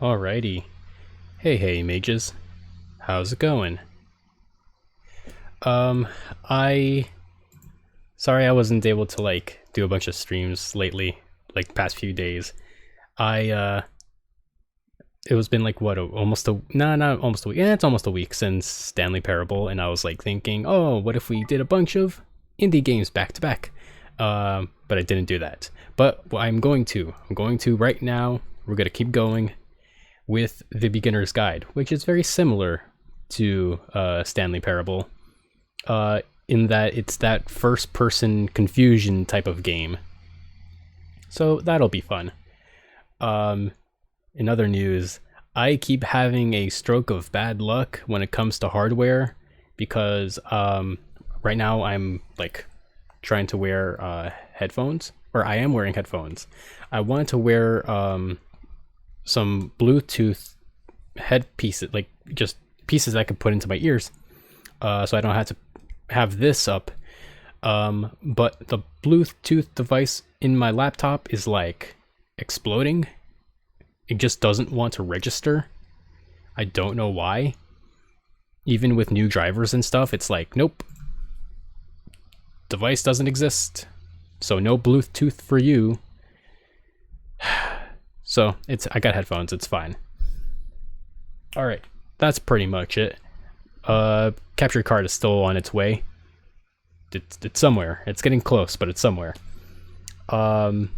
Alrighty. Hey, mages. How's it going? Um, I... Sorry I wasn't able to, do a bunch of streams lately, past few days. I, It was been, almost a... Nah, not almost a week. Yeah, it's almost a week since Stanley Parable, and I was, thinking, oh, what if we did a bunch of indie games back to back? But I didn't do that. But I'm going to. I'm going to right now. We're gonna keep going with the Beginner's Guide, which is very similar to Stanley Parable, in that it's that first-person confusion type of game. So that'll be fun. In other news, I keep having a stroke of bad luck when it comes to hardware because right now I'm trying to wear headphones, or I am wearing headphones. I wanted to wear some Bluetooth headpieces, just pieces I could put into my ears, so I don't have to have this up. But the Bluetooth device in my laptop is exploding. It just doesn't want to register. I don't know why. Even with new drivers and stuff, it's nope. Device doesn't exist. So no Bluetooth for you. So I got headphones, it's fine. Alright, that's pretty much it. Capture card is still on its way. It's somewhere. It's getting close, but it's somewhere. So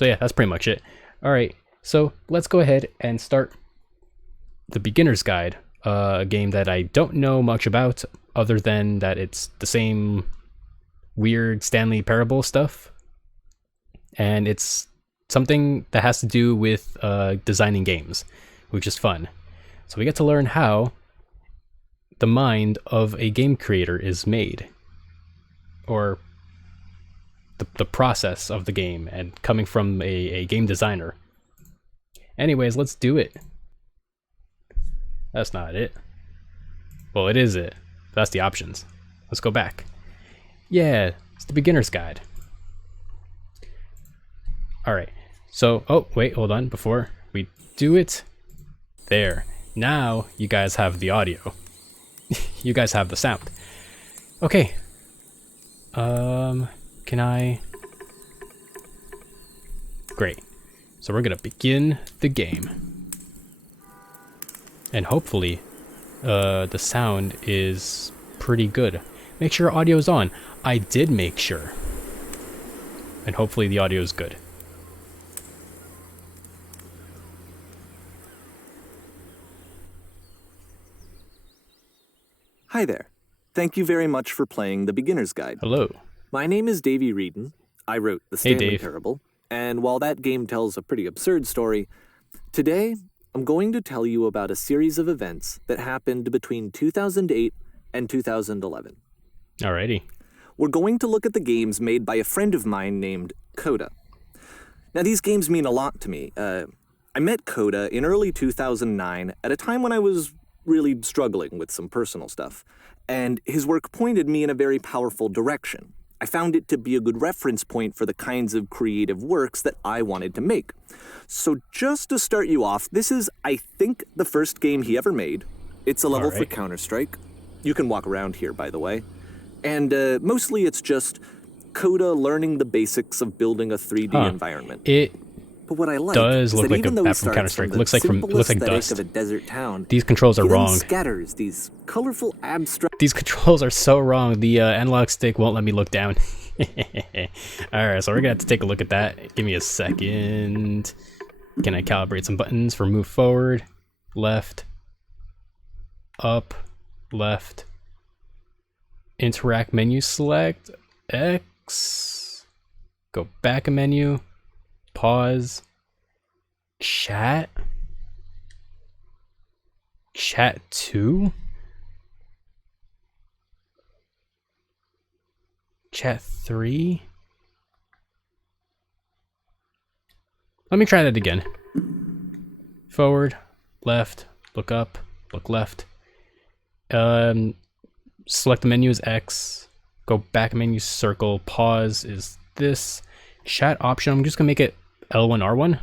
yeah, that's pretty much it. Alright, so let's go ahead and start the Beginner's Guide, a game that I don't know much about, other than that it's the same weird Stanley Parable stuff. And it's something that has to do with designing games, which is fun. So we get to learn how the mind of a game creator is made, or the process of the game, and coming from a game designer. Anyways, let's do it. That's not it. Well, it is it. That's the options. Let's go back. Yeah, it's the Beginner's Guide. Alright, so, oh, wait, hold on, before we do it. There. Now, you guys have the audio. You guys have the sound. Okay. Can I... Great. So we're gonna begin the game. And hopefully, the sound is pretty good. Make sure audio's on. I did make sure. And hopefully the audio is good. Hi there. Thank you very much for playing The Beginner's Guide. Hello. My name is Davey Reedon. I wrote The Hey, Stanley Dave. Parable, and while that game tells a pretty absurd story, today I'm going to tell you about a series of events that happened between 2008 and 2011. Alrighty. We're going to look at the games made by a friend of mine named Coda. Now, these games mean a lot to me. I met Coda in early 2009 at a time when I was really struggling with some personal stuff, and his work pointed me in a very powerful direction. I found it to be a good reference point for the kinds of creative works that I wanted to make. So just to start you off, this is, I think, the first game he ever made. It's a level for Counter-Strike. You can walk around here, by the way. And mostly it's just Coda learning the basics of building a 3D environment. It But what I like does is look that like a even though he map from starts Counter-Strike. from the Looks like simple aesthetic dust. of a desert town, These controls are he then wrong. scatters these colorful abstract. These controls are so wrong. The analog stick won't let me look down. Alright, so we're gonna have to take a look at that. Give me a second. Can I calibrate some buttons for move forward, left, up, left, interact menu select, X, go back a menu, pause, chat 2, chat 3. Let me try that again. Forward, left, look up, look left. Select the menu as X, go back menu circle, pause is this. Chat option, I'm just gonna make it L1, R1.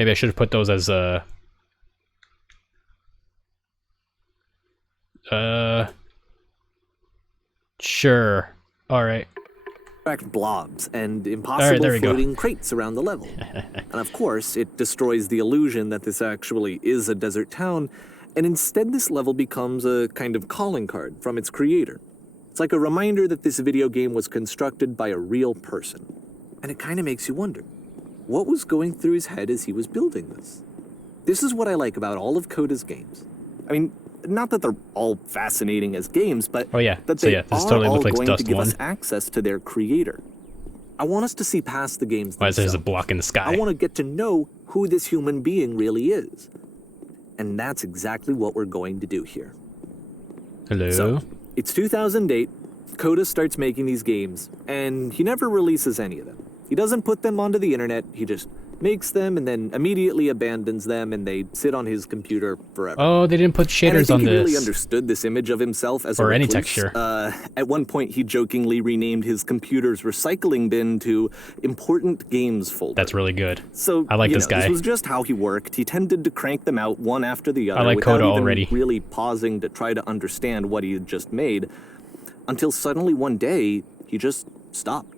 Maybe I should have put those as sure. All right. blobs and All impossible right, there we go. floating crates around the level. And of course, it destroys the illusion that this actually is a desert town, and instead this level becomes a kind of calling card from its creator. It's like a reminder that this video game was constructed by a real person. And it kind of makes you wonder, what was going through his head as he was building this? This is what I like about all of Coda's games. I mean, not that they're all fascinating as games, but Oh, yeah. that So, they yeah, this are totally all looks like going Dust to give 1. us access to their creator. I want us to see past the games Why is there a themselves. block in the sky? I want to get to know who this human being really is. And that's exactly what we're going to do here. Hello? So, it's 2008, Coda starts making these games, and he never releases any of them. He doesn't put them onto the internet, he just makes them and then immediately abandons them, and they sit on his computer forever. Oh, they didn't put And I shaders think on he this. really understood this image of himself as a Or any recluse. texture. At one point, he jokingly renamed his computer's recycling bin to Important Games folder. That's really good. So, I like you this know, guy. This was just how he worked. He tended to crank them out one after the other like without Coda even already. really pausing to try to understand what he had just made, until suddenly one day, he just stopped.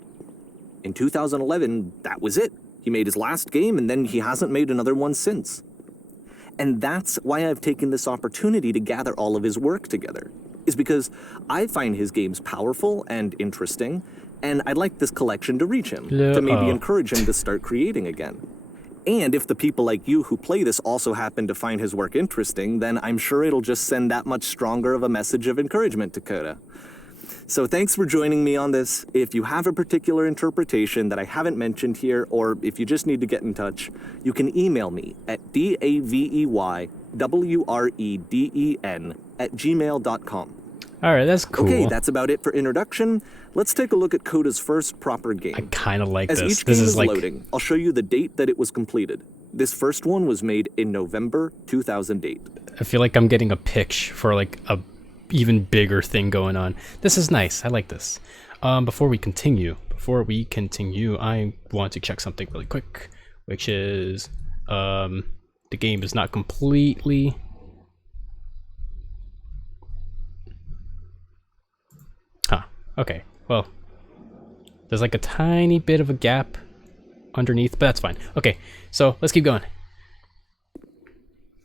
In 2011, that was it. He made his last game, and then he hasn't made another one since. And that's why I've taken this opportunity to gather all of his work together, is because I find his games powerful and interesting, and I'd like this collection to reach him, to maybe encourage him to start creating again. And if the people like you who play this also happen to find his work interesting, then I'm sure it'll just send that much stronger of a message of encouragement to Coda. So thanks for joining me on this. If you have a particular interpretation that I haven't mentioned here, or if you just need to get in touch, you can email me at daveyWreden@gmail.com. All right, that's cool. Okay, that's about it for introduction. Let's take a look at Coda's first proper game. I kind of like As this. each This game is is like loading, I'll show you the date that it was completed. This first one was made in November 2008. I feel like I'm getting a pitch for like a even bigger thing going on. This is nice. I like this. Before we continue, I want to check something really quick, which is the game is not completely. Huh. Okay. Well, there's like a tiny bit of a gap underneath, but that's fine. Okay. So let's keep going.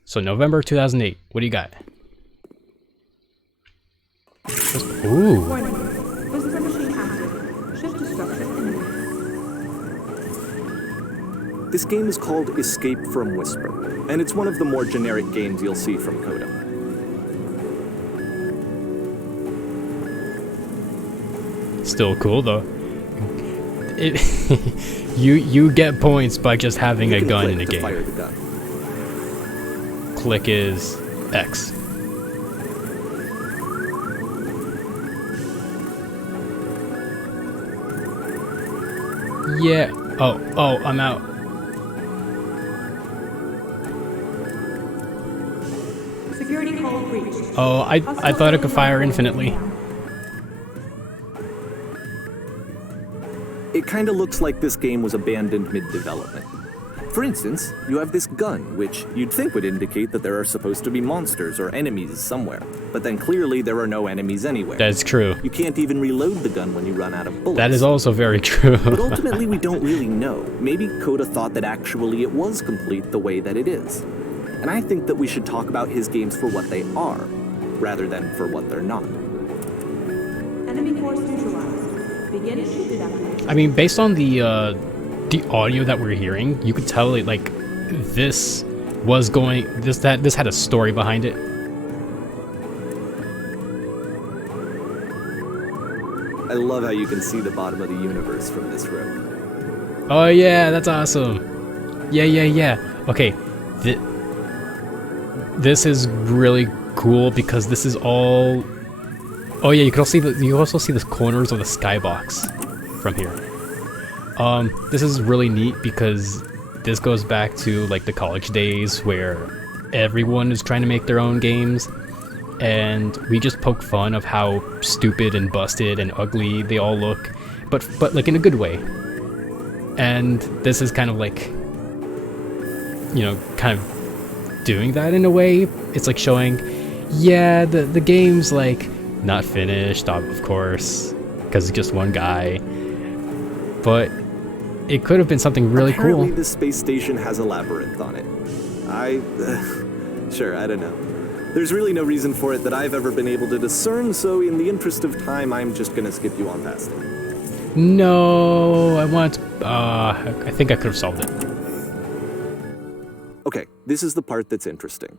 So November 2008. What do you got? Ooh. Warning. Whisper machine active. Shift destruction imminent. This game is called Escape from Whisper, and it's one of the more generic games you'll see from Coda. Still cool though. It you get points by just having You a can gun click in a to game. fire the gun. Click is X. Yeah. Oh, I'm out. Security call breached. Oh, I thought it could fire infinitely. It kind of looks like this game was abandoned mid-development. For instance, you have this gun, which you'd think would indicate that there are supposed to be monsters or enemies somewhere, but then clearly there are no enemies anywhere. That's true. You can't even reload the gun when you run out of bullets. That is also very true. But ultimately, we don't really know. Maybe Coda thought that actually it was complete the way that it is. And I think that we should talk about his games for what they are, rather than for what they're not. Enemy force neutralized. Begin shield evacuation. I mean, based on the audio that we're hearing, you could tell it like this was going this had a story behind it. I love how you can see the bottom of the universe from this room. Oh yeah, that's awesome. Yeah. Okay, this is really cool because this is all. Oh yeah, you can also see the corners of the skybox from here. This is really neat because this goes back to like the college days where everyone is trying to make their own games, and we just poke fun of how stupid and busted and ugly they all look, but like in a good way. And this is kind of like kind of doing that in a way. It's like showing, yeah, the game's like not finished, of course, because it's just one guy. But it could have been something really Apparently, cool. this space station has a labyrinth on it. Sure, I don't know. There's really no reason for it that I've ever been able to discern, so in the interest of time, I'm just gonna skip you on past it. No, I think I could have solved it. Okay, this is the part that's interesting.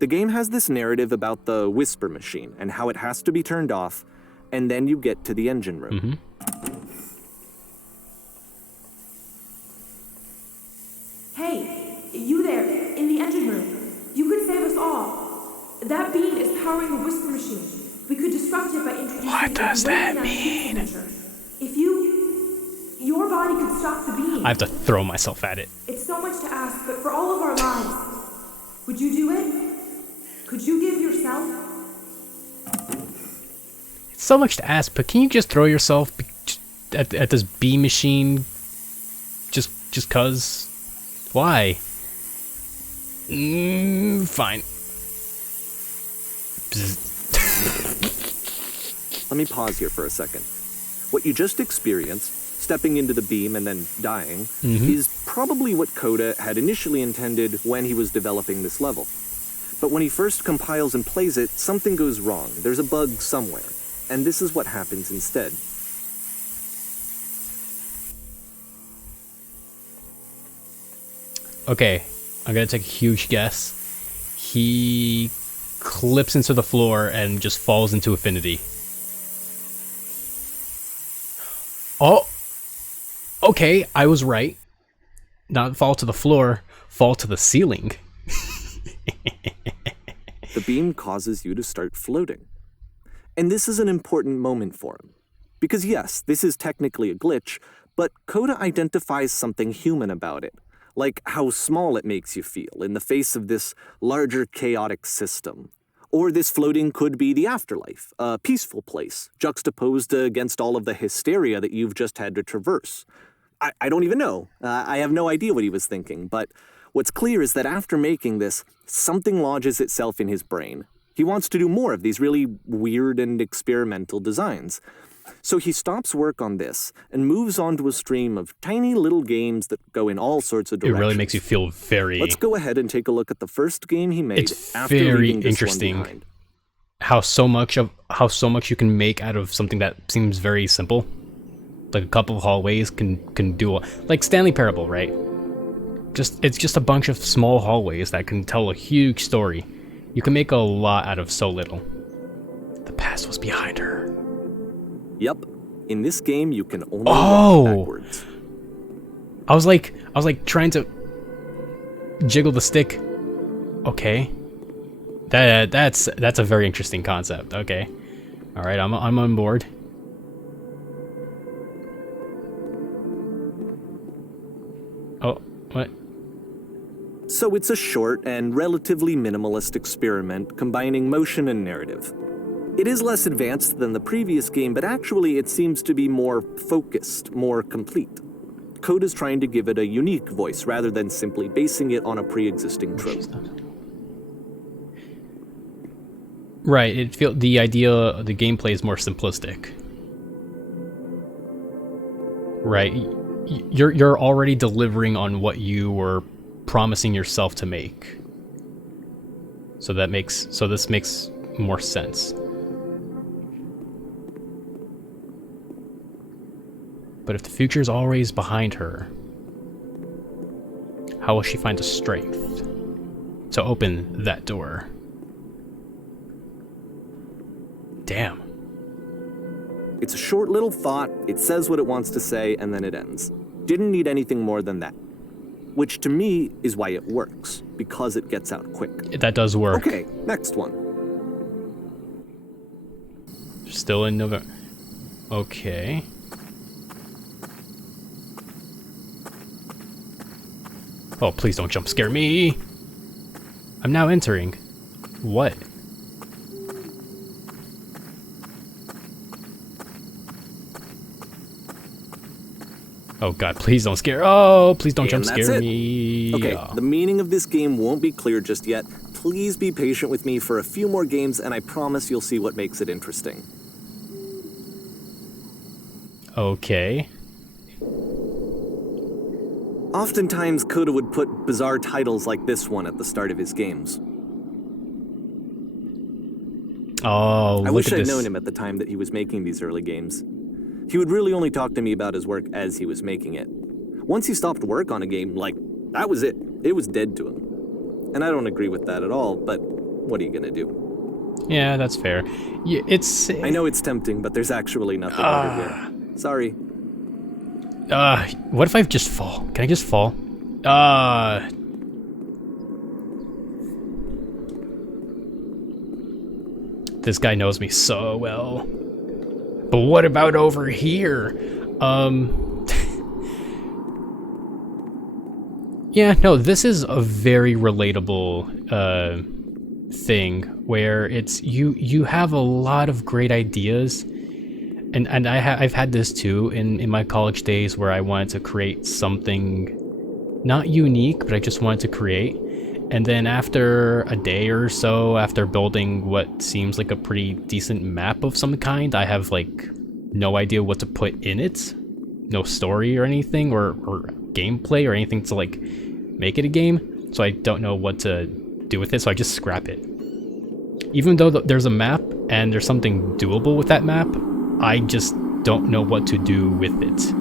The game has this narrative about the whisper machine and how it has to be turned off, and then you get to the engine room. Hey, you there, in the engine room. You could save us all. That beam is powering the whisper machine. We could disrupt it by introducing What does that a mean? signature. If your body could stop the beam. I have to throw myself at it. It's so much to ask, but for all of our lives, would you do it? Could you give yourself? It's so much to ask, but can you just throw yourself at this bee machine? Just cause? Why? Fine. Let me pause here for a second. What you just experienced, stepping into the beam and then dying, is probably what Coda had initially intended when he was developing this level. But when he first compiles and plays it, something goes wrong. There's a bug somewhere. And this is what happens instead. Okay, I'm gonna take a huge guess. He clips into the floor and just falls into infinity. Oh! Okay, I was right. Not fall to the floor, fall to the ceiling. The beam causes you to start floating. And this is an important moment for him. Because yes, this is technically a glitch, but Coda identifies something human about it. Like how small it makes you feel in the face of this larger chaotic system. Or this floating could be the afterlife, a peaceful place, juxtaposed against all of the hysteria that you've just had to traverse. I don't even know. I have no idea what he was thinking, but what's clear is that after making this, something lodges itself in his brain. He wants to do more of these really weird and experimental designs. So he stops work on this and moves on to a stream of tiny little games that go in all sorts of It directions. really makes you feel very... Let's go ahead and take a look at the first game he made It's after very leaving this interesting. one behind. how so much you can make out of something that seems very simple. Like a couple of hallways can do like Stanley Parable, right? It's just a bunch of small hallways that can tell a huge story. You can make a lot out of so little. The past was behind her. Yep. In this game, you can only Oh! walk backwards. I was like trying to jiggle the stick. Okay. That's a very interesting concept. Okay. All right, I'm on board. Oh, what? So it's a short and relatively minimalist experiment combining motion and narrative. It is less advanced than the previous game, but actually it seems to be more focused, more complete. Coda's trying to give it a unique voice rather than simply basing it on a pre-existing trope. Right, the gameplay is more simplistic. Right, you're already delivering on what you were promising yourself to make. So this makes more sense. But if the future is always behind her, how will she find the strength to open that door? Damn. It's a short little thought, it says what it wants to say, and then it ends. Didn't need anything more than that. Which to me is why it works, because it gets out quick. That does work. Okay, next one. Still in November. Okay. Oh, please don't jump scare me. I'm now entering. What? Oh god, please don't scare. Oh, please don't jump And that's scare it. me. Okay, Oh. the meaning of this game won't be clear just yet. Please be patient with me for a few more games, and I promise you'll see what makes it interesting. Okay. Oftentimes, Coda would put bizarre titles like this one at the start of his games. Oh, I look wish at I'd this. known him at the time that he was making these early games. He would really only talk to me about his work as he was making it. Once he stopped work on a game, like, that was it. It was dead to him. And I don't agree with that at all, but what are you gonna do? Yeah, that's fair. Yeah, it's. I know it's tempting, but there's actually nothing over here. Sorry. What if I just fall? Can I just fall? This guy knows me so well. But what about over here? Yeah, no, this is a very relatable thing where it's you have a lot of great ideas, and I've had this too in my college days where I wanted to create something not unique, but I just wanted to create. And then after a day or so, after building what seems like a pretty decent map of some kind, I have like no idea what to put in it. No story or anything, or gameplay or anything to like make it a game. So I don't know what to do with it, so I just scrap it. Even though there's a map and there's something doable with that map, I just don't know what to do with it.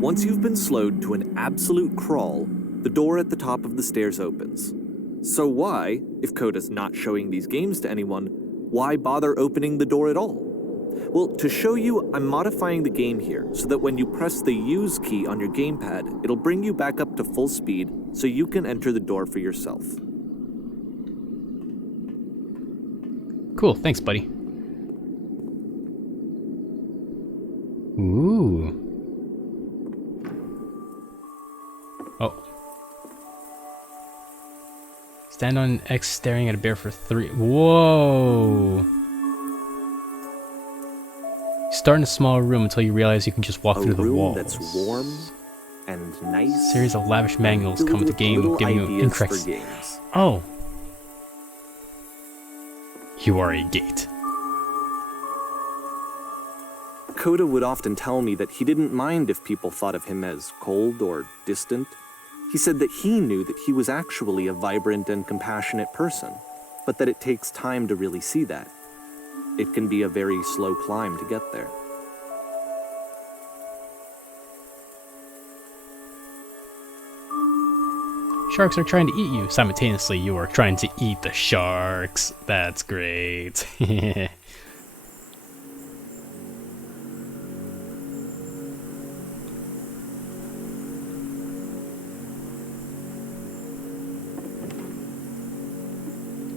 Once you've been slowed to an absolute crawl, the door at the top of the stairs opens. So why, if Coda's not showing these games to anyone, why bother opening the door at all? Well, to show you, I'm modifying the game here so that when you press the use key on your gamepad, it'll bring you back up to full speed so you can enter the door for yourself. Cool, thanks, buddy. Ooh. Oh. Stand on X staring at a bear for 3. Whoa. Start in a small room until you realize you can just walk through the walls. A room that's warm and nice. A series of lavish manuals filled come with the with game, little giving you ideas interest. for games. Oh. You are a gate. Coda would often tell me that he didn't mind if people thought of him as cold or distant. He said that he knew that he was actually a vibrant and compassionate person, but that it takes time to really see that. It can be a very slow climb to get there. Sharks are trying to eat you. Simultaneously, you are trying to eat the sharks. That's great.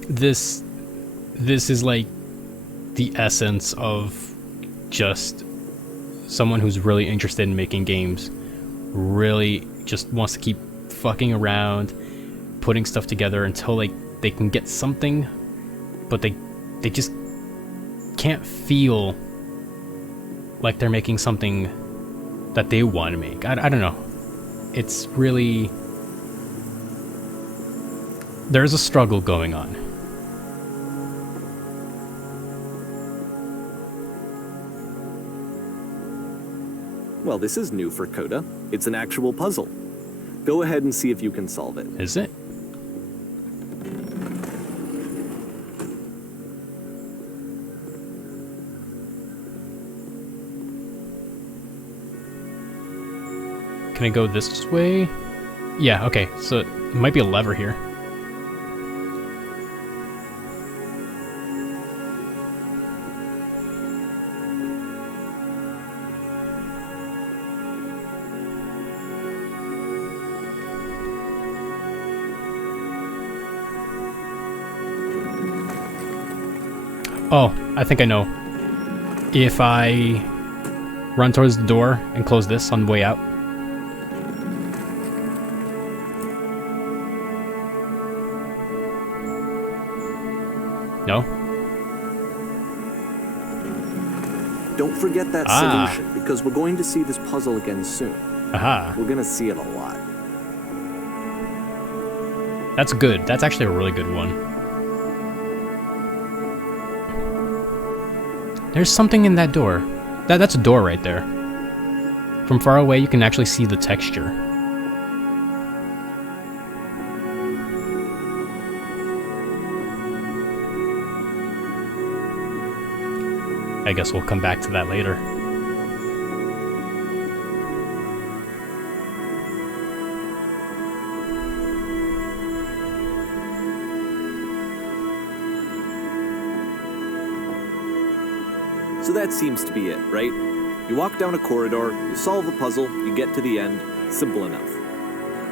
This is like the essence of just someone who's really interested in making games, really just wants to keep fucking around, putting stuff together until like they can get something, but they just can't feel like they're making something that they want to make. I don't know. It's really, there's a struggle going on. Well, this is new for Coda. It's an actual puzzle. Go ahead and see if you can solve it. Is it? Can I go this way? Yeah, okay, so it might be a lever here. Oh, I think I know. If I run towards the door and close this on the way out. No? Don't forget that solution, because we're going to see this puzzle again soon. Aha. We're gonna see it a lot. That's good. That's actually a really good one. There's something in that door. That's a door right there. From far away, you can actually see the texture. I guess we'll come back to that later. So that seems to be it, right? You walk down a corridor, you solve a puzzle, you get to the end. Simple enough.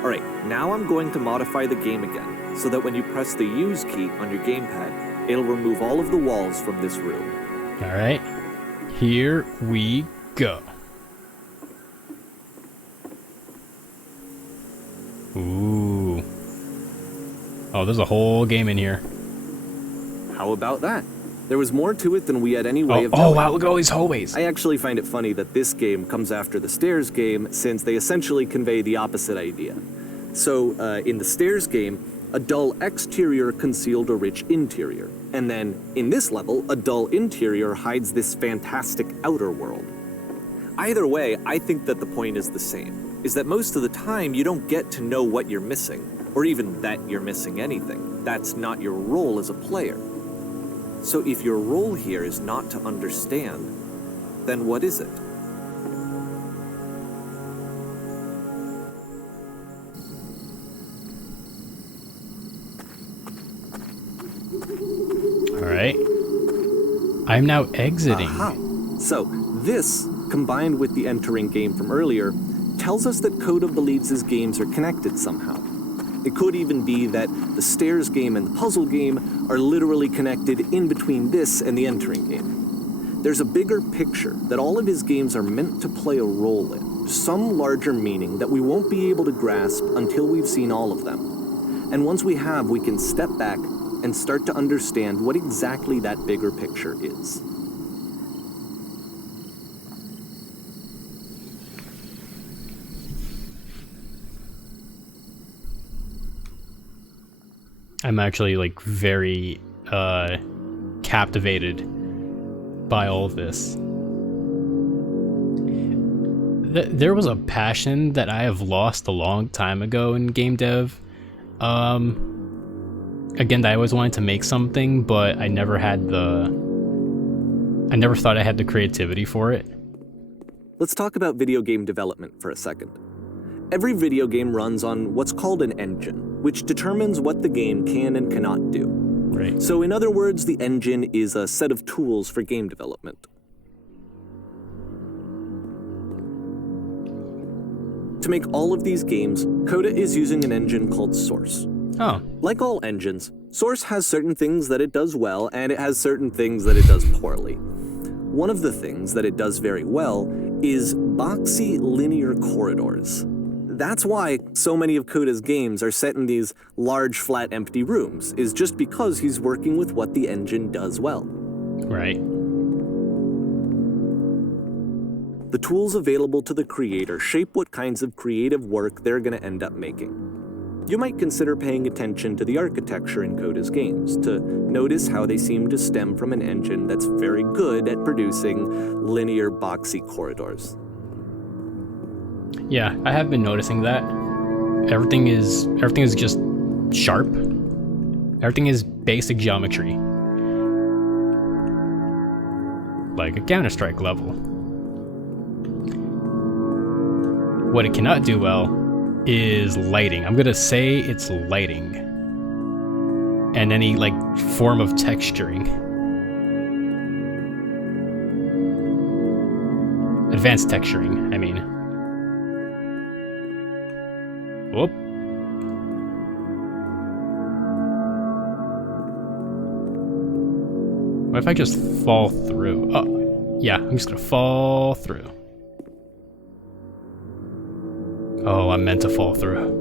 Alright, now I'm going to modify the game again, so that when you press the use key on your gamepad, it'll remove all of the walls from this room. Alright, here we go. Ooh. Oh, there's a whole game in here. How about that? There was more to it than we had any way of Oh knowing. wow, look at all these hallways. I actually find it funny that this game comes after the Stairs game, since they essentially convey the opposite idea. So, in the Stairs game, a dull exterior concealed a rich interior. And then, in this level, a dull interior hides this fantastic outer world. Either way, I think that the point is the same, is that most of the time you don't get to know what you're missing, or even that you're missing anything. That's not your role as a player. So if your role here is not to understand, then what is it? Alright. I'm now exiting. Aha. So this, combined with the entering game from earlier, tells us that Coda believes his games are connected somehow. It could even be that the Stairs game and the puzzle game are literally connected in between this and the entering game. There's a bigger picture that all of his games are meant to play a role in, some larger meaning that we won't be able to grasp until we've seen all of them. And once we have, we can step back and start to understand what exactly that bigger picture is. I'm actually like very captivated by all of this. There was a passion that I have lost a long time ago in game dev. Again, I always wanted to make something, but I never thought I had the creativity for it. Let's talk about video game development for a second. Every video game runs on what's called an engine, which determines what the game can and cannot do. Right. So in other words, the engine is a set of tools for game development. To make all of these games, Coda is using an engine called Source. Oh. Like all engines, Source has certain things that it does well, and it has certain things that it does poorly. One of the things that it does very well is boxy linear corridors. That's why so many of Coda's games are set in these large, flat, empty rooms, is just because he's working with what the engine does well. Right. The tools available to the creator shape what kinds of creative work they're going to end up making. You might consider paying attention to the architecture in Coda's games to notice how they seem to stem from an engine that's very good at producing linear, boxy corridors. Yeah, I have been noticing that. Everything is just sharp. Everything is basic geometry. Like a Counter-Strike level. What it cannot do well is lighting. I'm gonna say it's lighting. And any like form of texturing. Advanced texturing, I mean. Whoop. What if I just fall through? Oh, yeah, I'm just gonna fall through. Oh, I'm meant to fall through.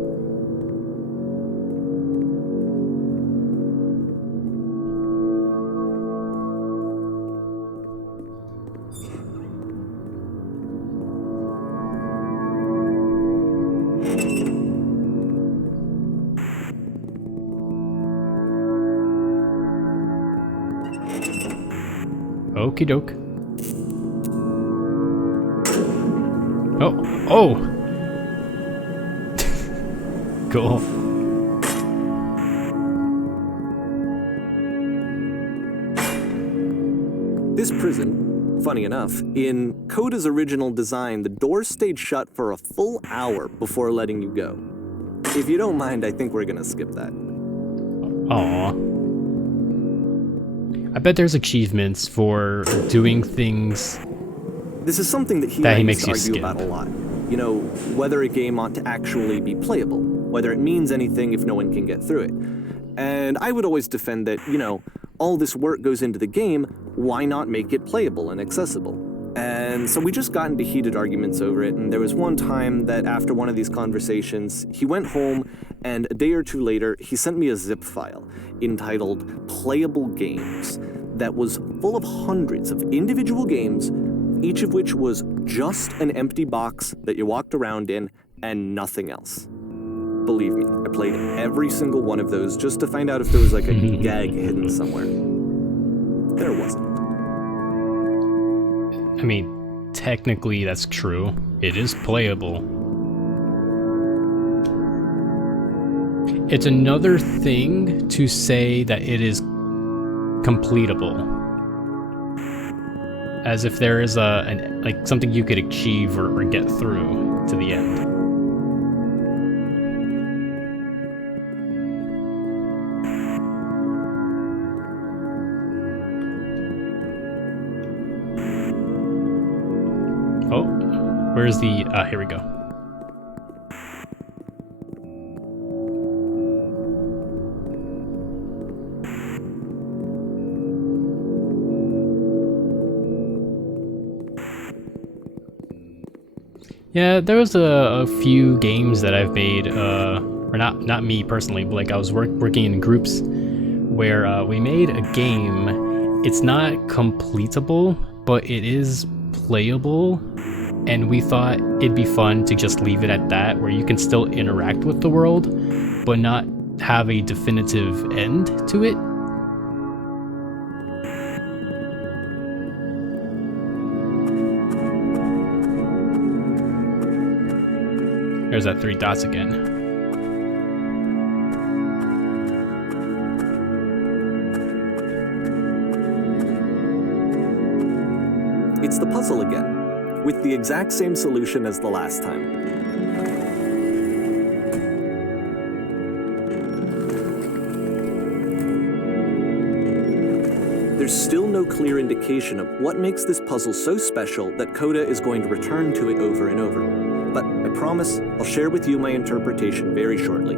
Okie doke. Oh, oh! Cool. This prison, funny enough, in Coda's original design, the doors stayed shut for a full hour before letting you go. If you don't mind, I think we're gonna skip that. Aw. I bet there's achievements for doing things. This is something that he That he and I used makes to you argue skip. about a lot. You know, whether a game ought to actually be playable, whether it means anything if no one can get through it. And I would always defend that, you know, all this work goes into the game, why not make it playable and accessible? And so we just got into heated arguments over it, and there was one time that after one of these conversations, he went home, and a day or two later, he sent me a zip file entitled Playable Games that was full of hundreds of individual games, each of which was just an empty box that you walked around in and nothing else. Believe me, I played every single one of those just to find out if there was like a gag hidden somewhere. There wasn't. I mean, technically that's true. It is playable. It's another thing to say that it is completable. As if there is like something you could achieve or get through to the end. Oh, where's the, here we go. Yeah, there was a few games that I've made, or not me personally, but like I was working in groups where we made a game. It's not completable, but it is playable, and we thought it'd be fun to just leave it at that, where you can still interact with the world, but not have a definitive end to it. There's that 3 dots again. It's the puzzle again, with the exact same solution as the last time. There's still no clear indication of what makes this puzzle so special that Coda is going to return to it over and over. But I promise I'll share with you my interpretation very shortly.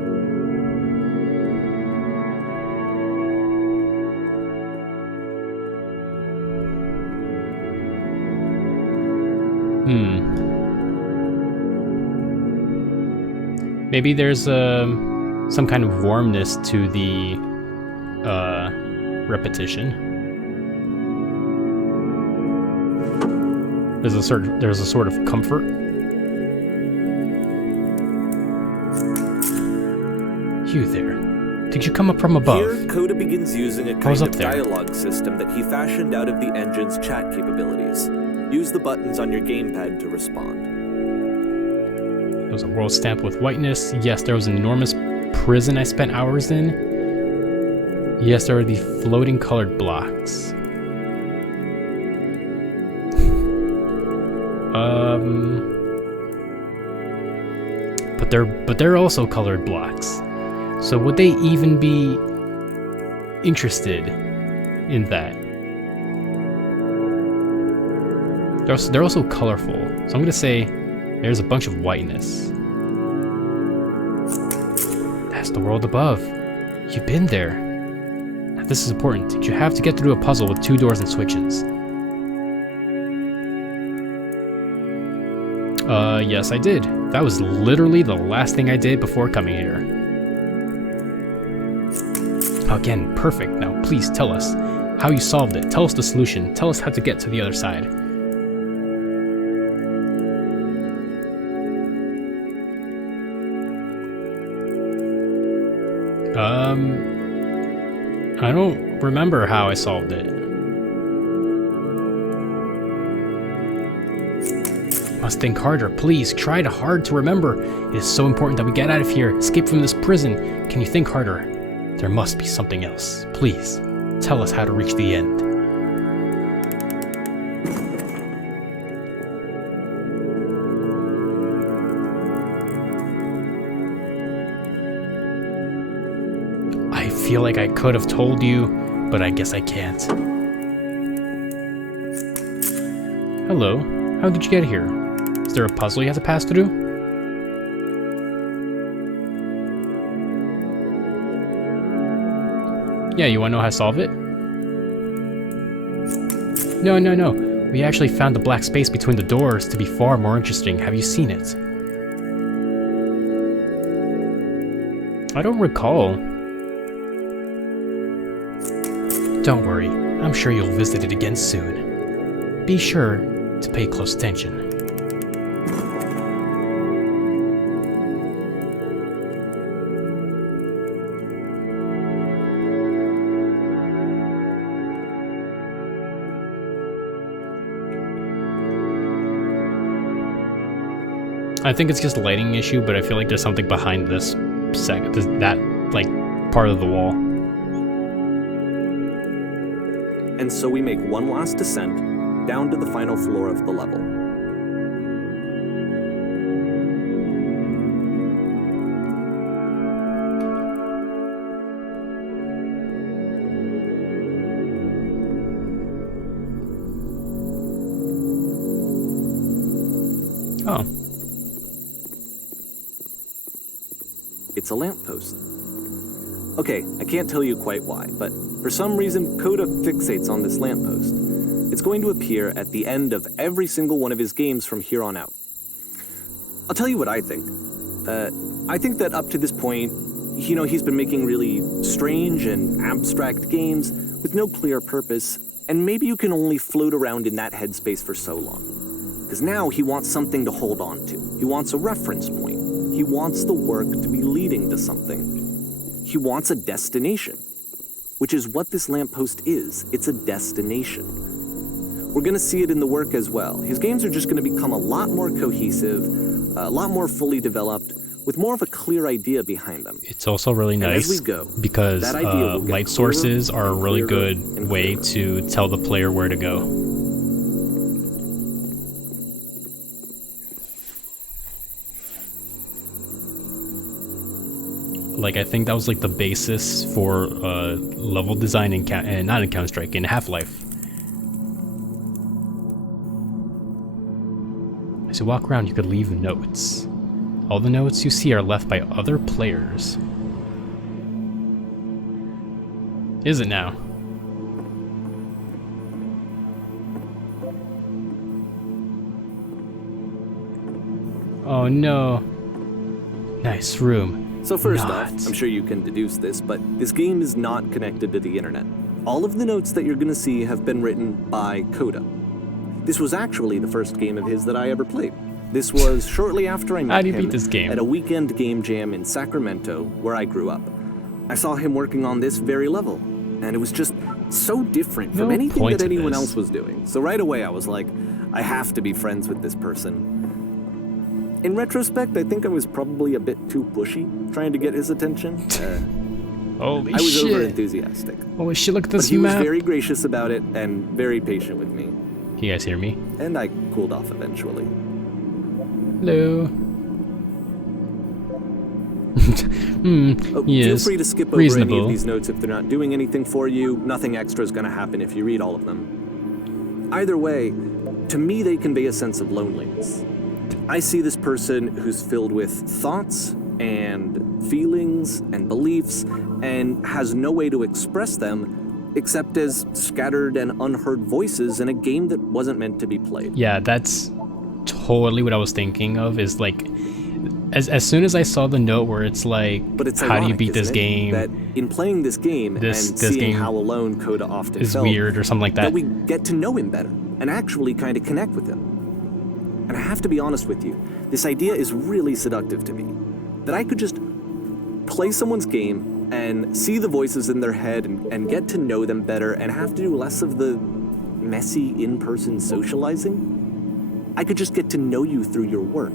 Maybe there's some kind of warmness to the repetition. There's a sort of comfort. You there? Did you come up from above? Here, Coda begins using a was kind up of there. dialogue system that he fashioned out of the engine's chat capabilities. Use the buttons on your gamepad to respond. There was a world stamped with whiteness. Yes, there was an enormous prison I spent hours in. Yes, there are the floating colored blocks. But they're also colored blocks. So would they even be interested in that? They're also colorful. So I'm gonna say there's a bunch of whiteness. That's the world above. You've been there. Now this is important. Did you have to get through a puzzle with 2 doors and switches? Yes I did. That was literally the last thing I did before coming here. Again, perfect. Now please tell us how you solved it. Tell us the solution. Tell us how to get to the other side. I don't remember how I solved it. Must think harder. Please, try hard to remember. It is so important that we get out of here, escape from this prison. Can you think harder? There must be something else. Please, tell us how to reach the end. I feel like I could have told you, but I guess I can't. Hello, how did you get here? Is there a puzzle you have to pass through? Yeah, you wanna know how to solve it? No. We actually found the black space between the doors to be far more interesting. Have you seen it? I don't recall. Don't worry, I'm sure you'll visit it again soon. Be sure to pay close attention. I think it's just a lighting issue, but I feel like there's something behind this that like part of the wall. And so we make one last descent down to the final floor of the level. Oh. It's a lamppost. Okay, I can't tell you quite why, but for some reason, Coda fixates on this lamppost. It's going to appear at the end of every single one of his games from here on out. I'll tell you what I think. I think that up to this point, he's been making really strange and abstract games with no clear purpose, and maybe you can only float around in that headspace for so long. Because now he wants something to hold on to. He wants a reference point. He wants the work to be leading to something. He wants a destination, which is what this lamppost is. It's a destination. We're going to see it in the work as well. His games are just going to become a lot more cohesive, a lot more fully developed, with more of a clear idea behind them. It's also really nice as we go, because that idea will get light sources are a really clearer good and way clearer. to tell the player where to go. Like, I think that was like the basis for level design in not in Counter-Strike, in Half-Life. As you walk around, you could leave notes. All the notes you see are left by other players. Is it now? Oh no. Nice room. So first Not. off, I'm sure you can deduce this, but this game is not connected to the internet. All of the notes that you're going to see have been written by Coda. This was actually the first game of his that I ever played. This was shortly after I How met do you him beat this game? at a weekend game jam in Sacramento, where I grew up. I saw him working on this very level, and it was just so different from No anything point that to anyone this. else was doing. So right away I was like, I have to be friends with this person. In retrospect, I think I was probably a bit too pushy, trying to get his attention. Holy I was shit. over-enthusiastic. Holy shit, look at But this he was map. very gracious about it and very patient with me. Can you guys hear me? And I cooled off eventually. Hello. Oh, yes. Feel free to skip over any Reasonable. of these notes if they're not doing anything for you. Nothing extra is going to happen if you read all of them. Either way, to me they convey a sense of loneliness. I see this person who's filled with thoughts and feelings and beliefs and has no way to express them except as scattered and unheard voices in a game that wasn't meant to be played. Yeah, that's totally what I was thinking of, is like, as soon as I saw the note where it's like, But it's how do you ironic, beat this isn't it, game? that in playing this game This and seeing game how alone Coda often is felt, weird or something like that. that we get to know him better and actually kind of connect with him. And I have to be honest with you, this idea is really seductive to me. That I could just play someone's game and see the voices in their head and get to know them better and have to do less of the messy in-person socializing. I could just get to know you through your work.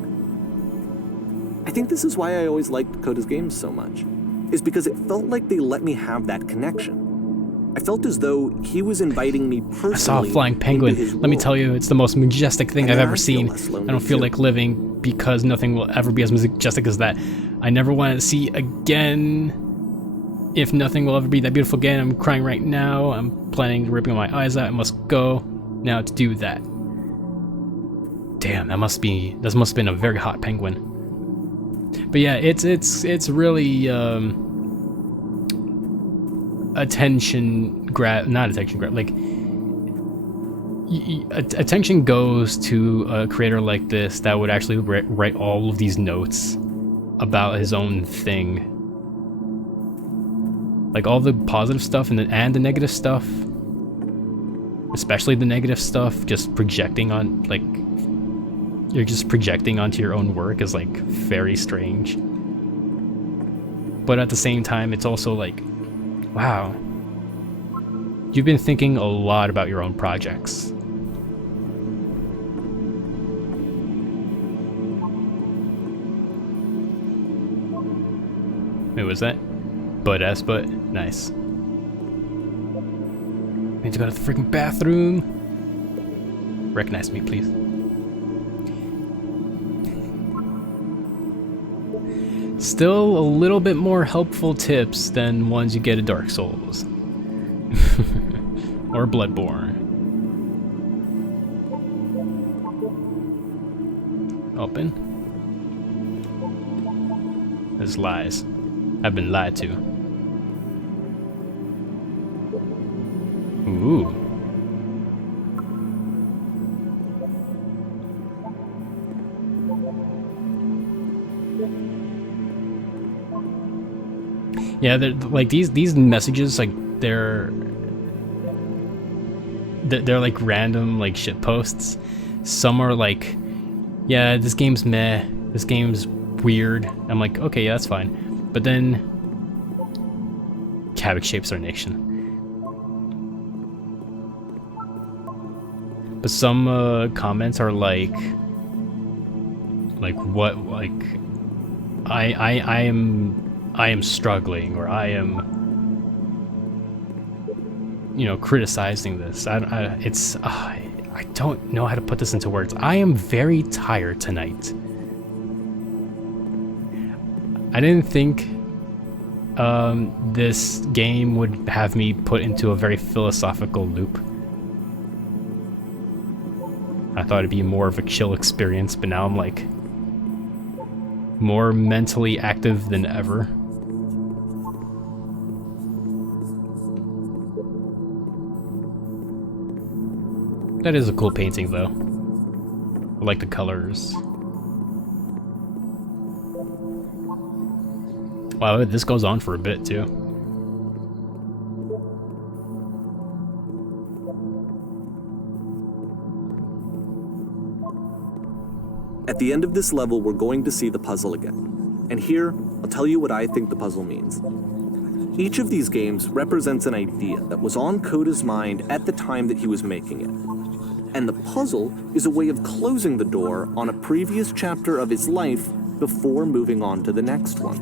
I think this is why I always liked Coda's games so much, is because it felt like they let me have that connection. I felt as though he was inviting me personally. I saw a flying penguin. Let me tell you, it's the most majestic thing I've ever seen. I don't feel like living because nothing will ever be as majestic as that. I never want to see again. If nothing will ever be that beautiful again, I'm crying right now. I'm planning ripping my eyes out. I must go now to do that. Damn, that must have been a very hot penguin. But yeah, it's really attention goes to a creator like this that would actually write all of these notes about his own thing. Like all the positive stuff and the negative stuff, especially the negative stuff, just projecting on, like, you're just projecting onto your own work is like very strange. But at the same time, it's also like, wow, you've been thinking a lot about your own projects. Wait, was that? Butt ass butt? Nice. Need to go to the freaking bathroom. Recognize me, please. Still a little bit more helpful tips than ones you get at Dark Souls. Or Bloodborne. Open. There's lies. I've been lied to. Ooh. Yeah, like these messages, like they're like random like shit posts. Some are like, yeah, this game's meh, this game's weird. I'm like, okay, yeah, that's fine. But then Cabbage shapes our nation. But some comments are like what, like I am struggling, or I am, you know, criticizing this. I don't know how to put this into words. I am very tired tonight. I didn't think this game would have me put into a very philosophical loop. I thought it'd be more of a chill experience, but now I'm like more mentally active than ever. That is a cool painting, though. I like the colors. Wow, this goes on for a bit, too. At the end of this level, we're going to see the puzzle again. And here, I'll tell you what I think the puzzle means. Each of these games represents an idea that was on Coda's mind at the time that he was making it. And the puzzle is a way of closing the door on a previous chapter of his life before moving on to the next one.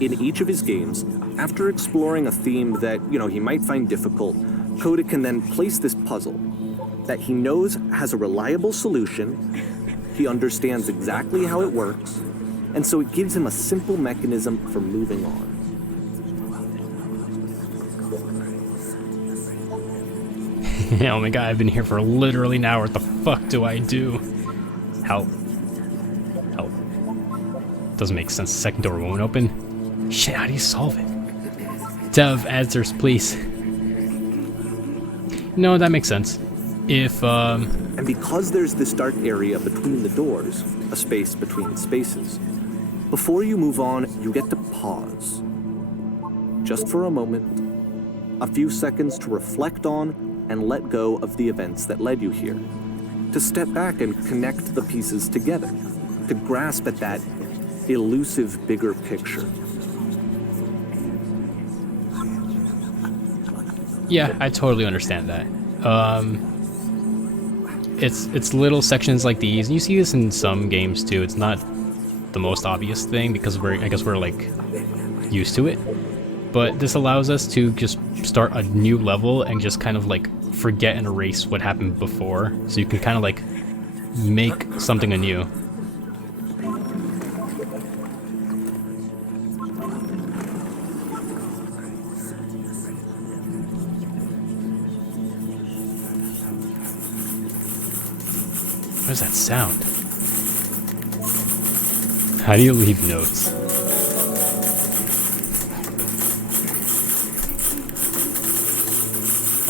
In each of his games, after exploring a theme that, he might find difficult, Coda can then place this puzzle that he knows has a reliable solution, he understands exactly how it works, and so it gives him a simple mechanism for moving on. Oh my god, I've been here for literally an hour. What the fuck do I do? Help. Help. Doesn't make sense. The second door won't open. Shit, how do you solve it? Dev, answers, please. No, that makes sense. If, And because there's this dark area between the doors, a space between spaces, before you move on, you get to pause. Just for a moment, a few seconds to reflect on and let go of the events that led you here. To step back and connect the pieces together. To grasp at that elusive bigger picture. Yeah, I totally understand that. it's little sections like these, and you see this in some games too. It's not the most obvious thing because I guess we're like used to it. But this allows us to just start a new level and just kind of like forget and erase what happened before. So you can kind of like make something anew. What is that sound? How do you leave notes?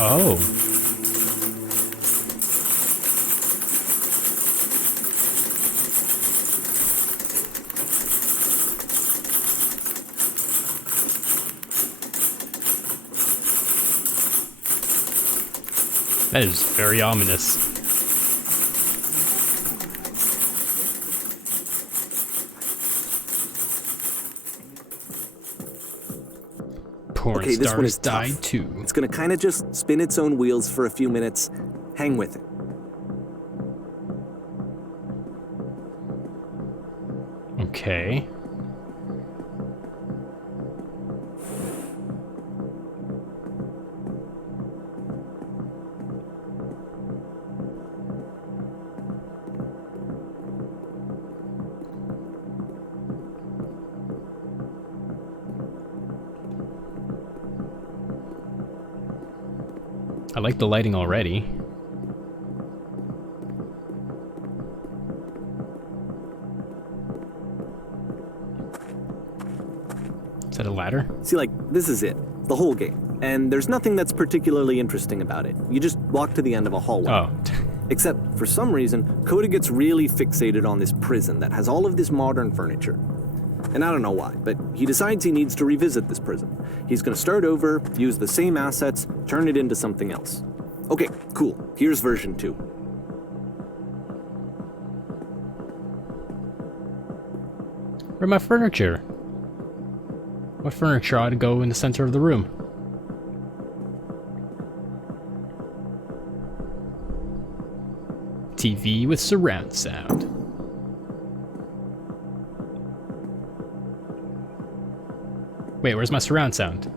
Oh. That is very ominous. Porn Okay, this one stars is tough. died too. It's gonna kind of just spin its own wheels for a few minutes. Hang with it. Okay. I like the lighting already. Is that a ladder? See, like, this is it. The whole game. And there's nothing that's particularly interesting about it. You just walk to the end of a hallway. Oh. Except, for some reason, Coda gets really fixated on this prison that has all of this modern furniture. And I don't know why, but he decides he needs to revisit this prison. He's gonna start over, use the same assets, turn it into something else. Okay, cool. Here's version 2. Where's my furniture? What furniture ought to go in the center of the room? TV with surround sound. Wait, where's my surround sound?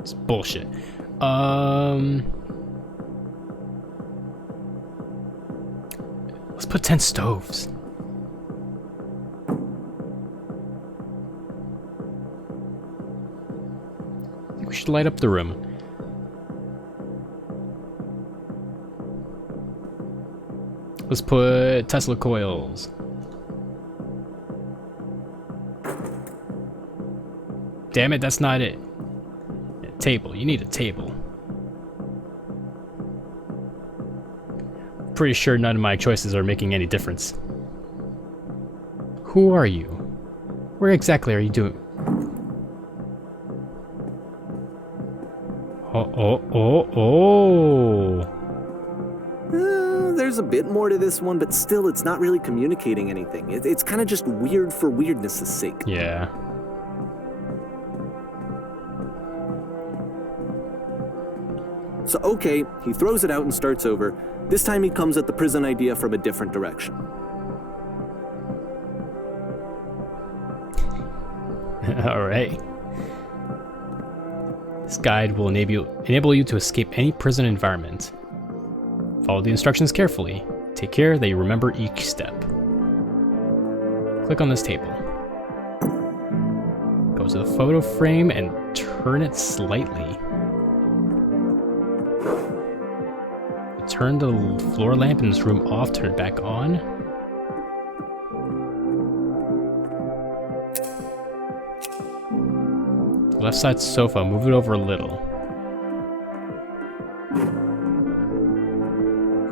It's bullshit. Let's put 10 stoves. I think we should light up the room. Let's put Tesla coils. Damn it, that's not it. A table, you need a table. Pretty sure none of my choices are making any difference. Who are you? Where exactly are you doing? Oh. There's a bit more to this one, but still, it's not really communicating anything. It's kind of just weird for weirdness' sake. Yeah. So, okay, he throws it out and starts over. This time he comes at the prison idea from a different direction. Alright. This guide will enable you to escape any prison environment. Follow the instructions carefully. Take care that you remember each step. Click on this table. Go to the photo frame and turn it slightly. Turn the floor lamp in this room off, turn it back on. Left side sofa, move it over a little.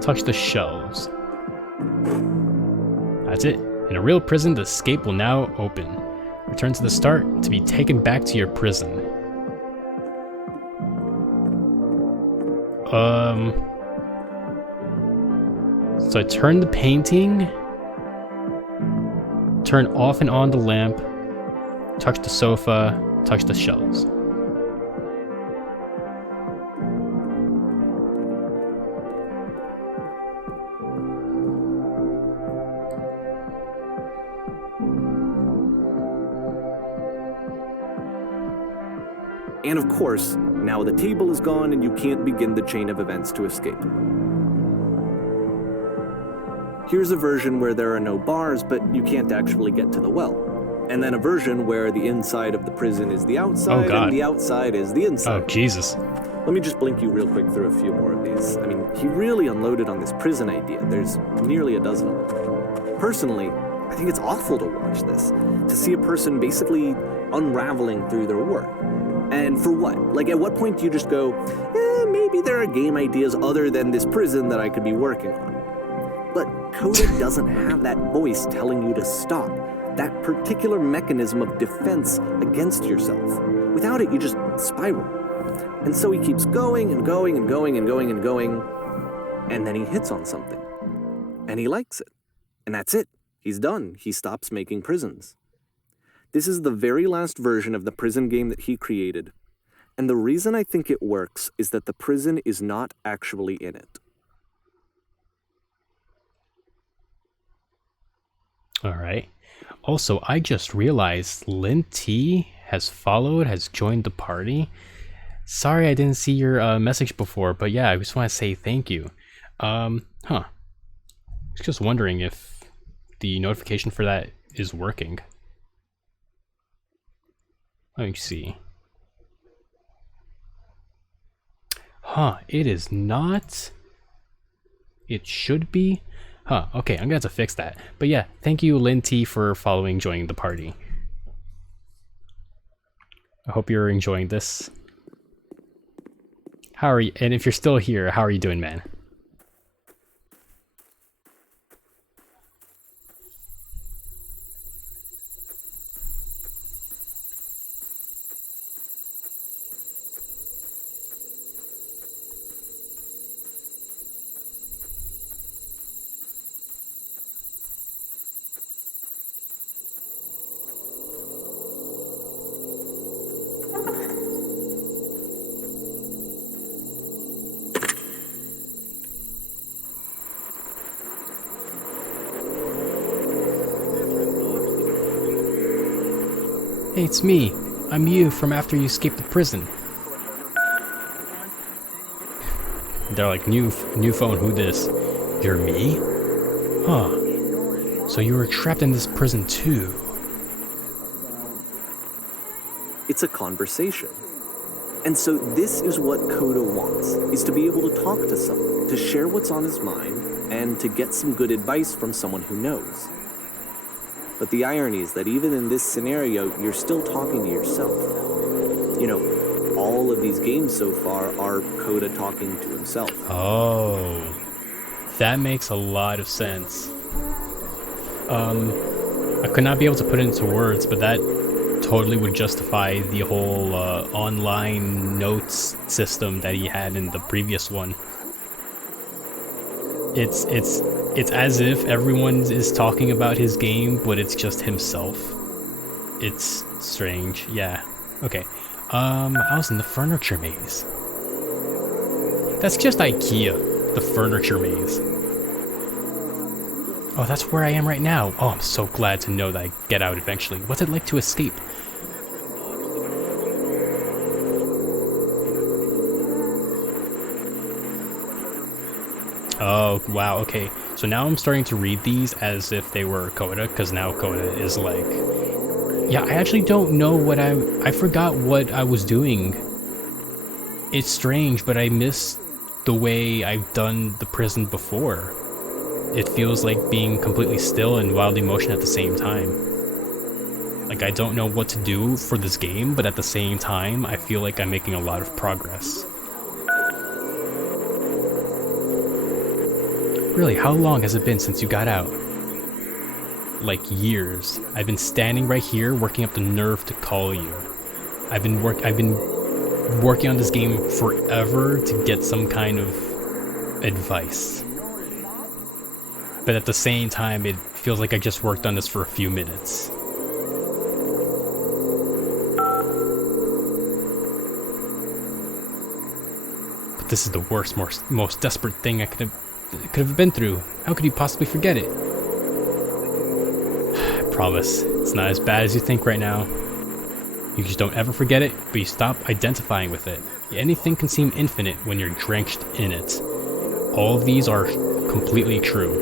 Touch the shelves. That's it. In a real prison, the escape will now open. Return to the start to be taken back to your prison. So I turn the painting, turn off and on the lamp, touch the sofa, touch the shelves. And of course, now the table is gone and you can't begin the chain of events to escape. Here's a version where there are no bars, but you can't actually get to the well. And then a version where the inside of the prison is the outside, and the outside is the inside. Oh, Jesus. Let me just blink you real quick through a few more of these. I mean, he really unloaded on this prison idea. There's nearly a dozen of them. Personally, I think it's awful to watch this, to see a person basically unraveling through their work. And for what? Like, at what point do you just go, maybe there are game ideas other than this prison that I could be working on? But Coda doesn't have that voice telling you to stop, that particular mechanism of defense against yourself. Without it, you just spiral. And so he keeps going and going and going and going and going, and then he hits on something. And he likes it. And that's it. He's done. He stops making prisons. This is the very last version of the prison game that he created. And the reason I think it works is that the prison is not actually in it. All right. Also, I just realized Lin T has joined the party. Sorry I didn't see your message before, but yeah, I just want to say thank you. I was just wondering if the notification for that is working. Let me see. It is not. It should be. Okay, I'm gonna have to fix that. But yeah, thank you, Lin T, for joining the party. I hope you're enjoying this. How are you? And if you're still here, how are you doing, man? Hey, it's me. I'm you from after you escaped the prison. They're like, new phone, who this? You're me? Huh. So you were trapped in this prison too. It's a conversation. And so this is what Coda wants, is to be able to talk to someone, to share what's on his mind, and to get some good advice from someone who knows. But the irony is that even in this scenario, you're still talking to yourself. You know, all of these games so far are Coda talking to himself. Oh, that makes a lot of sense. I could not be able to put it into words, but that totally would justify the whole online notes system that he had in the previous one. It's as if everyone is talking about his game, but it's just himself. It's strange. Yeah. Okay. I was in the furniture maze. That's just IKEA. The furniture maze. Oh, that's where I am right now. Oh, I'm so glad to know that I get out eventually. What's it like to escape? Oh, wow, okay. So now I'm starting to read these as if they were Coda, because now Coda is like... Yeah, I actually don't know what I forgot what I was doing. It's strange, but I miss the way I've done the prison before. It feels like being completely still and wild emotion at the same time. Like, I don't know what to do for this game, but at the same time, I feel like I'm making a lot of progress. Really, how long has it been since you got out? Like years. I've been standing right here, working up the nerve to call you. I've been working on this game forever to get some kind of advice. But at the same time, it feels like I just worked on this for a few minutes. But this is the worst, most desperate thing I could have been through. How could you possibly forget it? I promise, it's not as bad as you think right now. You just don't ever forget it, but you stop identifying with it. Anything can seem infinite when you're drenched in it. All of these are completely true.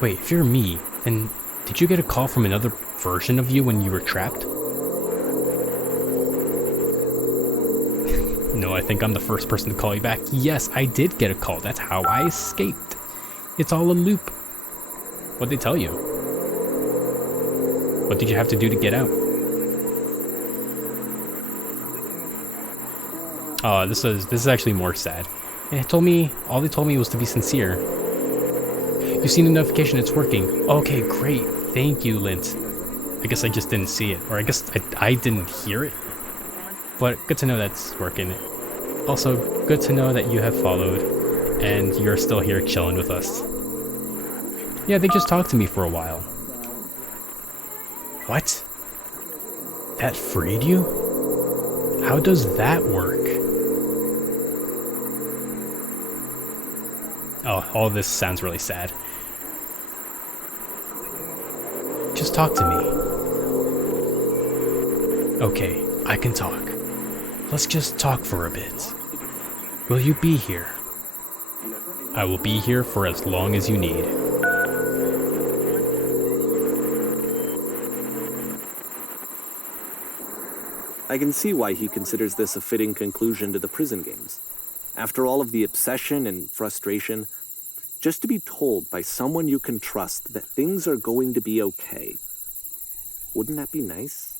Wait, if you're me, then did you get a call from another version of you when you were trapped? No, I think I'm the first person to call you back. Yes, I did get a call. That's how I escaped. It's all a loop. What'd they tell you? What did you have to do to get out? Oh, this is actually more sad. And all they told me was to be sincere. You've seen the notification, it's working. Okay, great. Thank you, Lint. I guess I just didn't see it, or I guess I didn't hear it. But good to know that's working. Also, good to know that you have followed, and you're still here chilling with us. Yeah, they just talked to me for a while. What? That freed you? How does that work? Oh, all this sounds really sad. Just talk to me. Okay, I can talk. Let's just talk for a bit. Will you be here? I will be here for as long as you need. I can see why he considers this a fitting conclusion to the prison games. After all of the obsession and frustration, just to be told by someone you can trust that things are going to be okay. Wouldn't that be nice?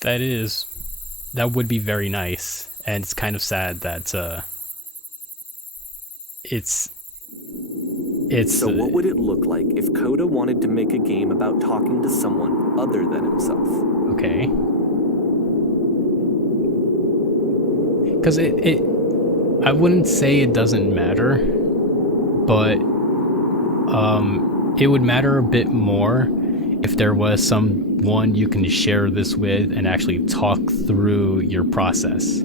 That would be very nice, and it's kind of sad that it's So what would it look like if Coda wanted to make a game about talking to someone other than himself? okay. Because I wouldn't say it doesn't matter, but it would matter a bit more if there was someone you can share this with and actually talk through your process.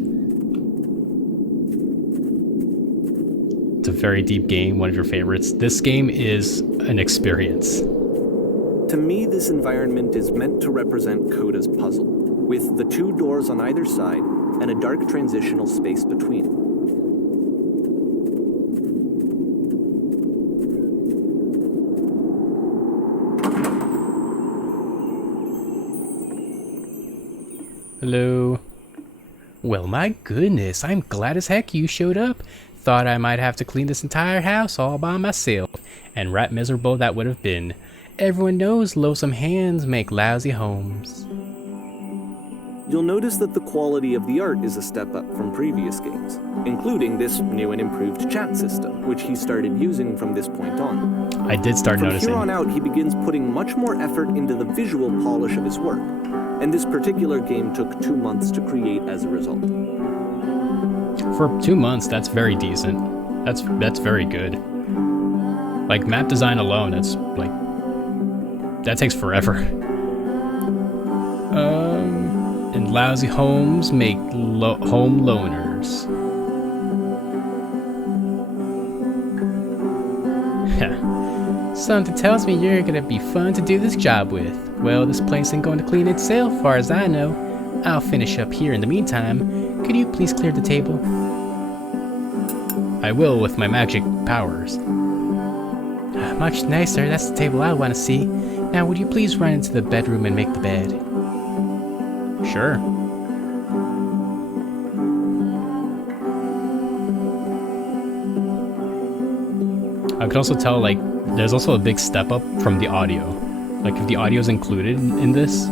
It's a very deep game, one of your favorites. This game is an experience. To me, this environment is meant to represent Coda's puzzle, with the two doors on either side and a dark transitional space between. Hello. Well, my goodness, I'm glad as heck you showed up. Thought I might have to clean this entire house all by myself, and right miserable that would have been. Everyone knows loathsome hands make lousy homes. You'll notice that the quality of the art is a step up from previous games, including this new and improved chat system, which he started using from this point on. I did start From noticing. here on out, he begins putting much more effort into the visual polish of his work, and this particular game took 2 months to create as a result. For 2 months, that's very decent. That's very good. Like map design alone, that takes forever. And lousy homes make home loners. Something tells me you're gonna be fun to do this job with. Well, this place ain't going to clean itself, far as I know. I'll finish up here in the meantime. Could you please clear the table? I will with my magic powers. Much nicer, that's the table I want to see. Now would you please run into the bedroom and make the bed? Sure. I could also tell, like, there's also a big step up from the audio. Like, if the audio is included in this,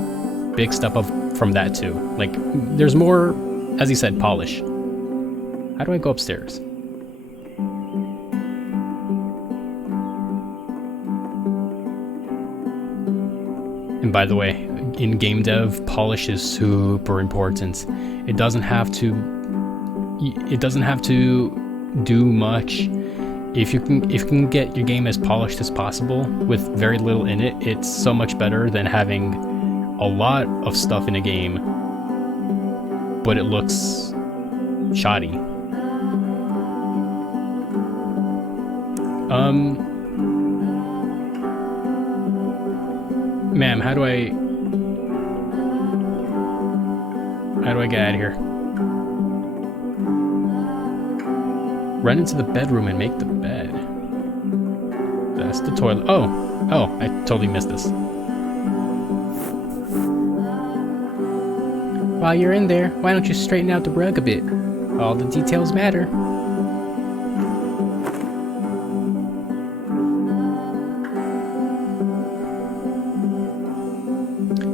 big step up from that too. Like, there's more, as he said, polish. How do I go upstairs? And by the way, in game dev, polish is super important. It doesn't have to do much. If you can get your game as polished as possible with very little in it, it's so much better than having a lot of stuff in a game, but it looks shoddy. Ma'am, how do I get out of here? Run into the bedroom and make the bed. That's the toilet. Oh, I totally missed this. While you're in there, why don't you straighten out the rug a bit? All the details matter.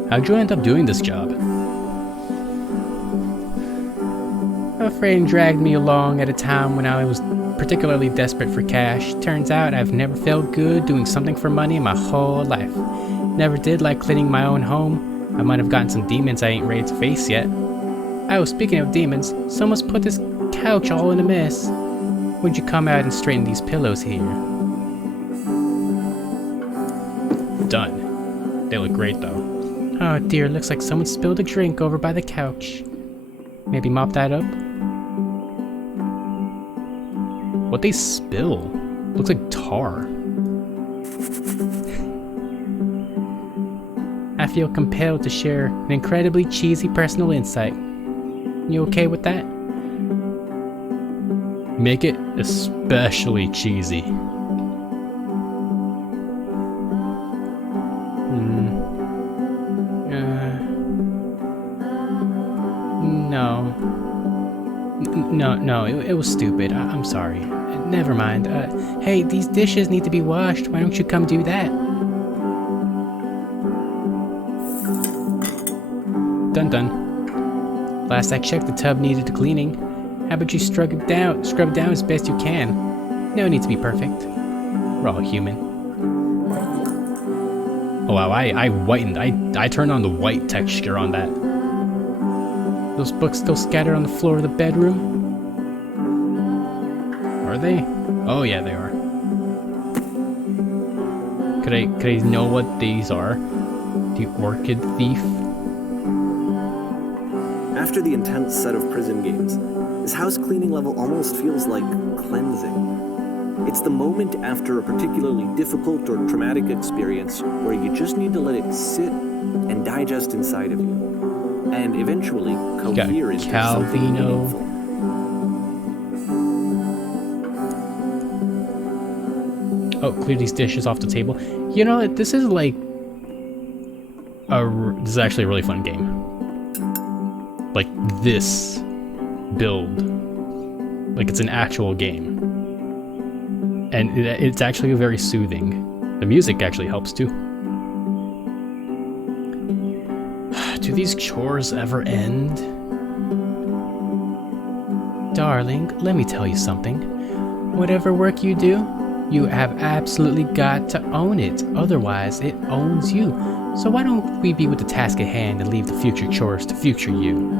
How'd you end up doing this job? A friend dragged me along at a time when I was particularly desperate for cash. Turns out I've never felt good doing something for money in my whole life. Never did like cleaning my own home. I might have gotten some demons I ain't ready to face yet. Oh, speaking of demons, someone's put this couch all in a mess. Would you come out and straighten these pillows here? Done. They look great though. Oh dear, looks like someone spilled a drink over by the couch. Maybe mop that up? What they spill? Looks like tar. I feel compelled to share an incredibly cheesy personal insight. You okay with that? Make it especially cheesy. No, it was stupid. I'm sorry. Never mind. Hey, these dishes need to be washed. Why don't you come do that? Done. Last I checked, the tub needed cleaning. How about you scrub it down as best you can? No need to be perfect. We're all human. Oh wow, I whitened. I turned on the white texture on that. Those books still scattered on the floor of the bedroom? Are they? Oh yeah, they are. Could I know what these are? The Orchid Thief? After the intense set of prison games, this house cleaning level almost feels like cleansing. It's the moment after a particularly difficult or traumatic experience where you just need to let it sit and digest inside of you. And eventually cohere into something meaningful. Oh, clear these dishes off the table. You know, this is like this is actually a really fun game. Like this build, like it's an actual game, and it's actually very soothing. The music actually helps too. Do these chores ever end? Darling, let me tell you something. Whatever work you do, you have absolutely got to own it. Otherwise, it owns you. So why don't we be with the task at hand and leave the future chores to future you?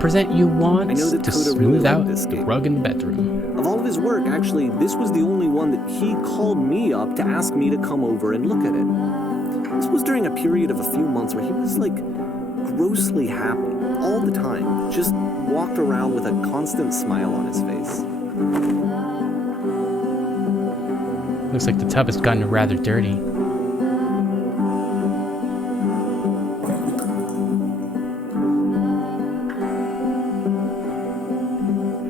Present you wants to smooth out the rug in the bedroom. Of all of his work, actually, this was the only one that he called me up to ask me to come over and look at it. This was during a period of a few months where he was like grossly happy all the time, just walked around with a constant smile on his face. Looks like the tub has gotten rather dirty.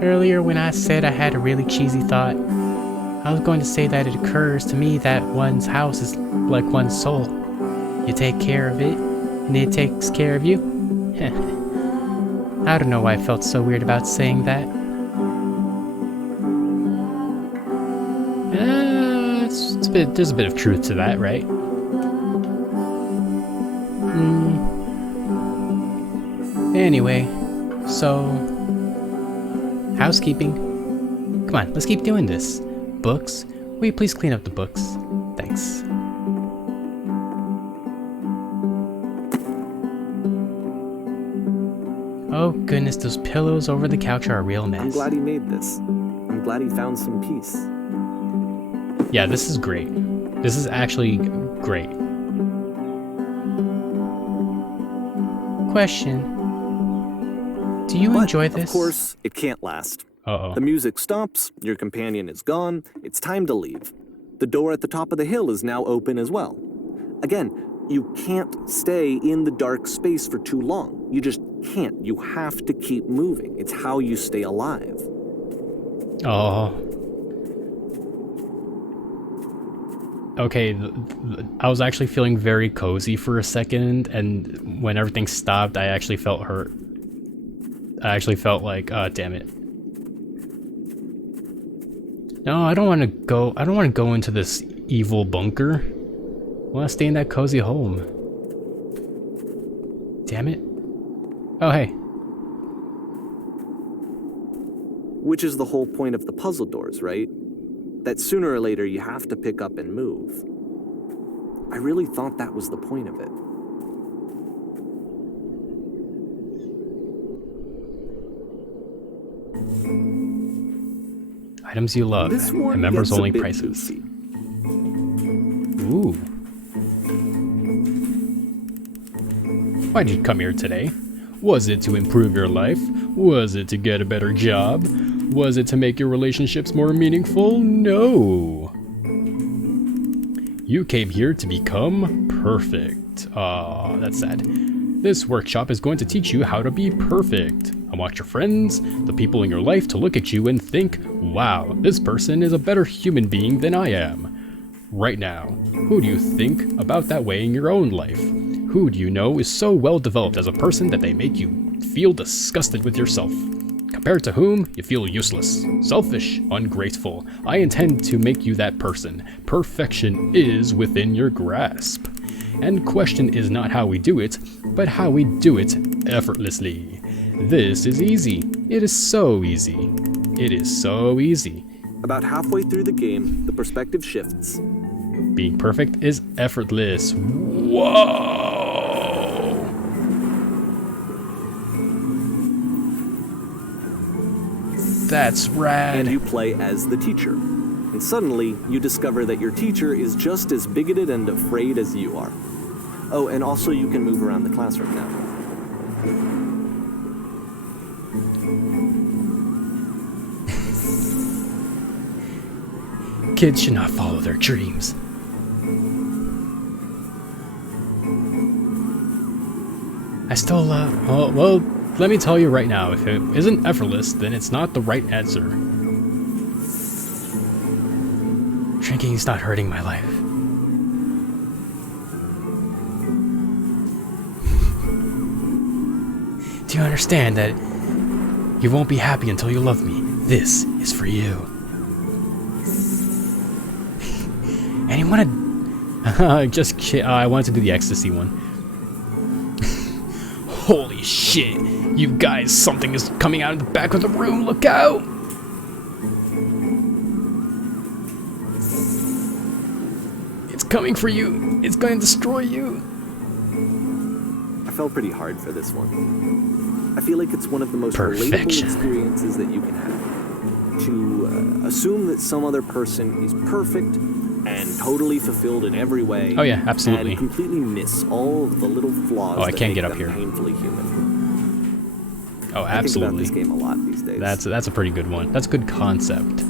Earlier when I said I had a really cheesy thought, I was going to say that it occurs to me that one's house is like one's soul. You take care of it, and it takes care of you. I don't know why I felt so weird about saying that. There's a bit of truth to that, right? Anyway, so housekeeping. Come on, let's keep doing this. Books, will you please clean up the books? Thanks. Oh goodness, those pillows over the couch are a real mess. I'm glad he made this. I'm glad he found some peace. Yeah, this is great. This is actually great. Question. Do you enjoy this? Of course, it can't last. Uh-oh. The music stops, your companion is gone, it's time to leave. The door at the top of the hill is now open as well. Again, You can't stay in the dark space for too long. You just can't. You have to keep moving. It's how you stay alive. Oh. Okay, I was actually feeling very cozy for a second, and when everything stopped, I actually felt hurt. I actually felt like, damn it. No, I don't want to go into this evil bunker. I want to stay in that cozy home. Damn it. Oh, hey. Which is the whole point of the puzzle doors, right? That sooner or later you have to pick up and move. I really thought that was the point of it. Items you love, This one and members gets a only bit prices. goofy. Ooh. Why'd you come here today? Was it to improve your life? Was it to get a better job? Was it to make your relationships more meaningful? No. You came here to become perfect. Aw, that's sad. This workshop is going to teach you how to be perfect. I want your friends, the people in your life, to look at you and think, wow, this person is a better human being than I am. Right now, who do you think about that way in your own life? Who do you know is so well developed as a person that they make you feel disgusted with yourself? Compared to whom, you feel useless, selfish, ungrateful. I intend to make you that person. Perfection is within your grasp. And question is not how we do it, but how we do it effortlessly. This is easy. It is so easy. It is so easy. About halfway through the game, the perspective shifts. Being perfect is effortless. Whoa! That's rad. And you play as the teacher. And suddenly, you discover that your teacher is just as bigoted and afraid as you are. Oh, and also you can move around the classroom now. Kids should not follow their dreams. I still well, let me tell you right now, if it isn't effortless, then it's not the right answer. Drinking is not hurting my life. Do you understand that you won't be happy until you love me? This is for you. And you wanna... I wanted to do the ecstasy one. Holy shit! You guys, something is coming out of the back of the room, look out! It's coming for you! It's going to destroy you! I felt pretty hard for this one. I feel like it's one of the most Perfection. relatable experiences that you can have. To assume that some other person is perfect and totally fulfilled in every way. Oh yeah, absolutely. And completely miss all of the little flaws Oh, I that can't make get up them here. painfully human. Oh, I think about absolutely. this game a lot these days. That's a pretty good one. That's a good concept.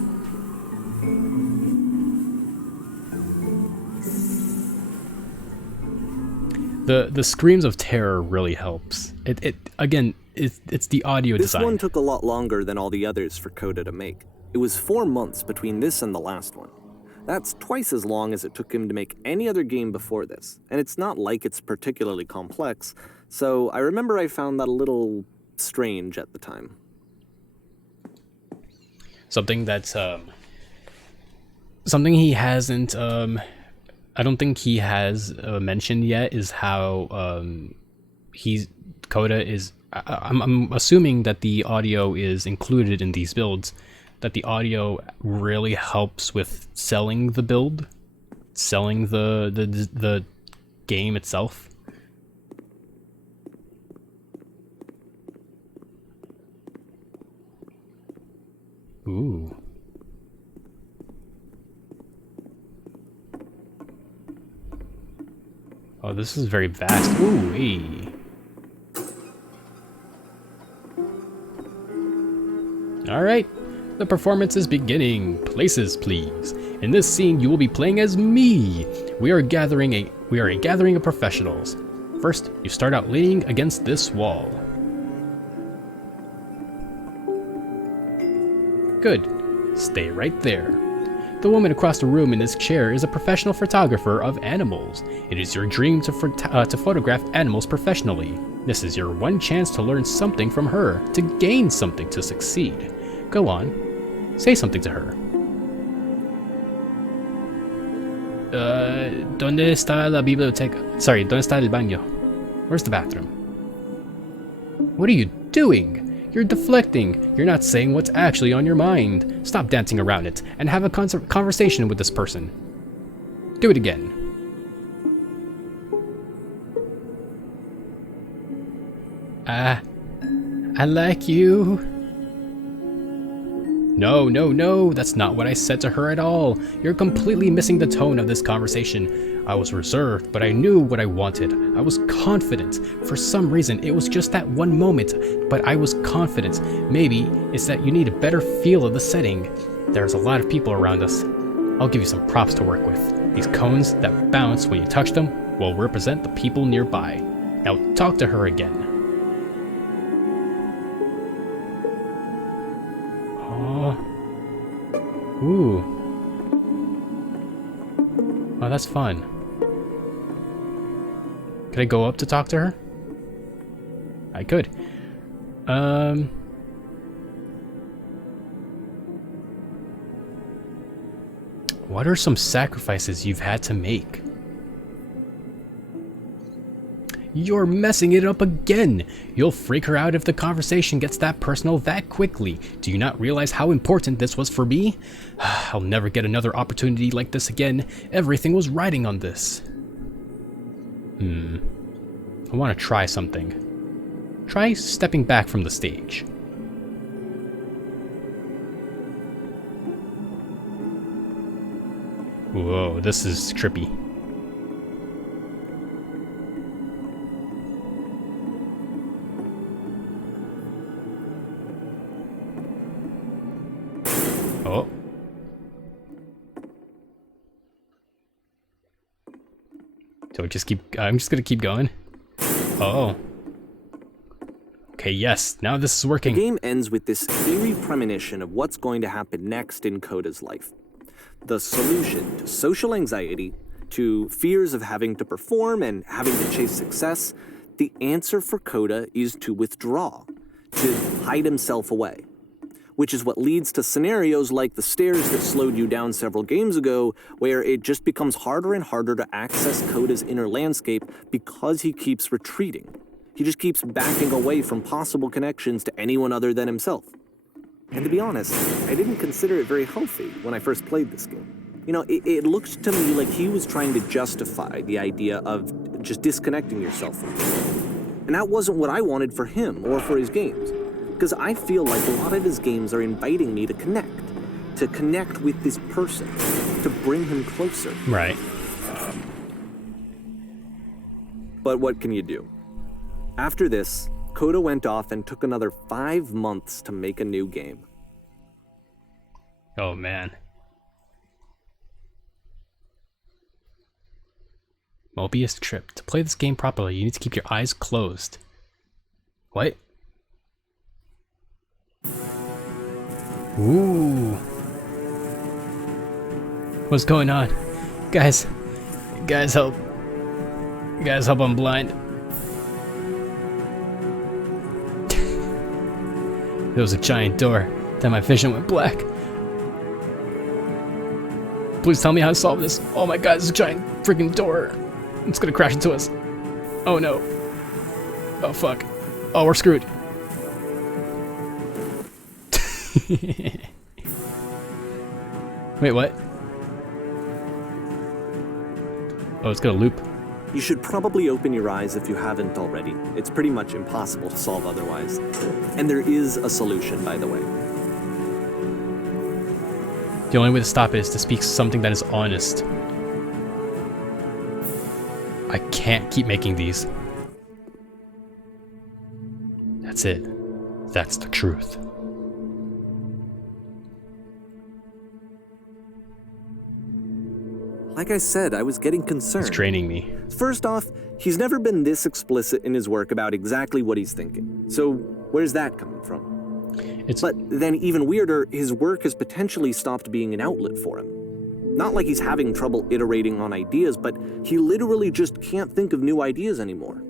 The screams of terror really helps. It's the audio This design. one took a lot longer than all the others for Coda to make. It was 4 months between this and the last one. That's twice as long as it took him to make any other game before this, and it's not like it's particularly complex, so I remember I found that a little strange at the time. Something that's something he hasn't I don't think he has mentioned yet is how Coda is I'm assuming that the audio is included in these builds, that the audio really helps with selling the build, selling the game itself. Ooh. Oh, this is very vast. Ooh, hey. All right. The performance is beginning. Places, please. In this scene, you will be playing as me. We are a gathering of professionals. First, you start out leaning against this wall. Good. Stay right there. The woman across the room in this chair is a professional photographer of animals. It is your dream to photograph animals professionally. This is your one chance to learn something from her, to gain something, to succeed. Go on. Say something to her. ¿Dónde está la biblioteca? Sorry, ¿dónde está el baño? Where's the bathroom? What are you doing? You're deflecting. You're not saying what's actually on your mind. Stop dancing around it and have a conversation with this person. Do it again. I like you. No, that's not what I said to her at all. You're completely missing the tone of this conversation. I was reserved, but I knew what I wanted. I was confident. For some reason, it was just that one moment, but I was confident. Maybe it's that you need a better feel of the setting. There's a lot of people around us. I'll give you some props to work with. These cones that bounce when you touch them will represent the people nearby. Now talk to her again. Ooh. Oh, that's fun. Could I go up to talk to her? I could. What are some sacrifices you've had to make? You're messing it up again! You'll freak her out if the conversation gets that personal that quickly. Do you not realize how important this was for me? I'll never get another opportunity like this again. Everything was riding on this. I want to try something. Try stepping back from the stage. Whoa, this is trippy. Oh. So I'm just gonna keep going. Oh. Okay, yes, now this is working. The game ends with this eerie premonition of what's going to happen next in Coda's life. The solution to social anxiety, to fears of having to perform and having to chase success, the answer for Coda is to withdraw, to hide himself away. Which is what leads to scenarios like the stairs that slowed you down several games ago, where it just becomes harder and harder to access Coda's inner landscape because he keeps retreating. He just keeps backing away from possible connections to anyone other than himself. And to be honest, I didn't consider it very healthy when I first played this game. You know, it looked to me like he was trying to justify the idea of just disconnecting yourself from people. And that wasn't what I wanted for him or for his games. Because I feel like a lot of his games are inviting me to connect with this person, to bring him closer. Right. But what can you do? After this, Coda went off and took another 5 months to make a new game. Oh, man. Mobius Trip. To play this game properly, you need to keep your eyes closed. What? Ooh. What's going on? Guys, help. Guys, help, I'm blind. There was a giant door. Then my vision went black. Please tell me how to solve this. Oh my god, it's a giant freaking door. It's gonna crash into us. Oh no. Oh fuck. Oh, we're screwed. Wait, what? Oh, it's gonna loop. You should probably open your eyes if you haven't already. It's pretty much impossible to solve otherwise. And there is a solution, by the way. The only way to stop it is to speak something that is honest. I can't keep making these. That's it. That's the truth. Like I said, I was getting concerned. It's draining me. First off, he's never been this explicit in his work about exactly what he's thinking. So where's that coming from? But then even weirder, his work has potentially stopped being an outlet for him. Not like he's having trouble iterating on ideas, but he literally just can't think of new ideas anymore.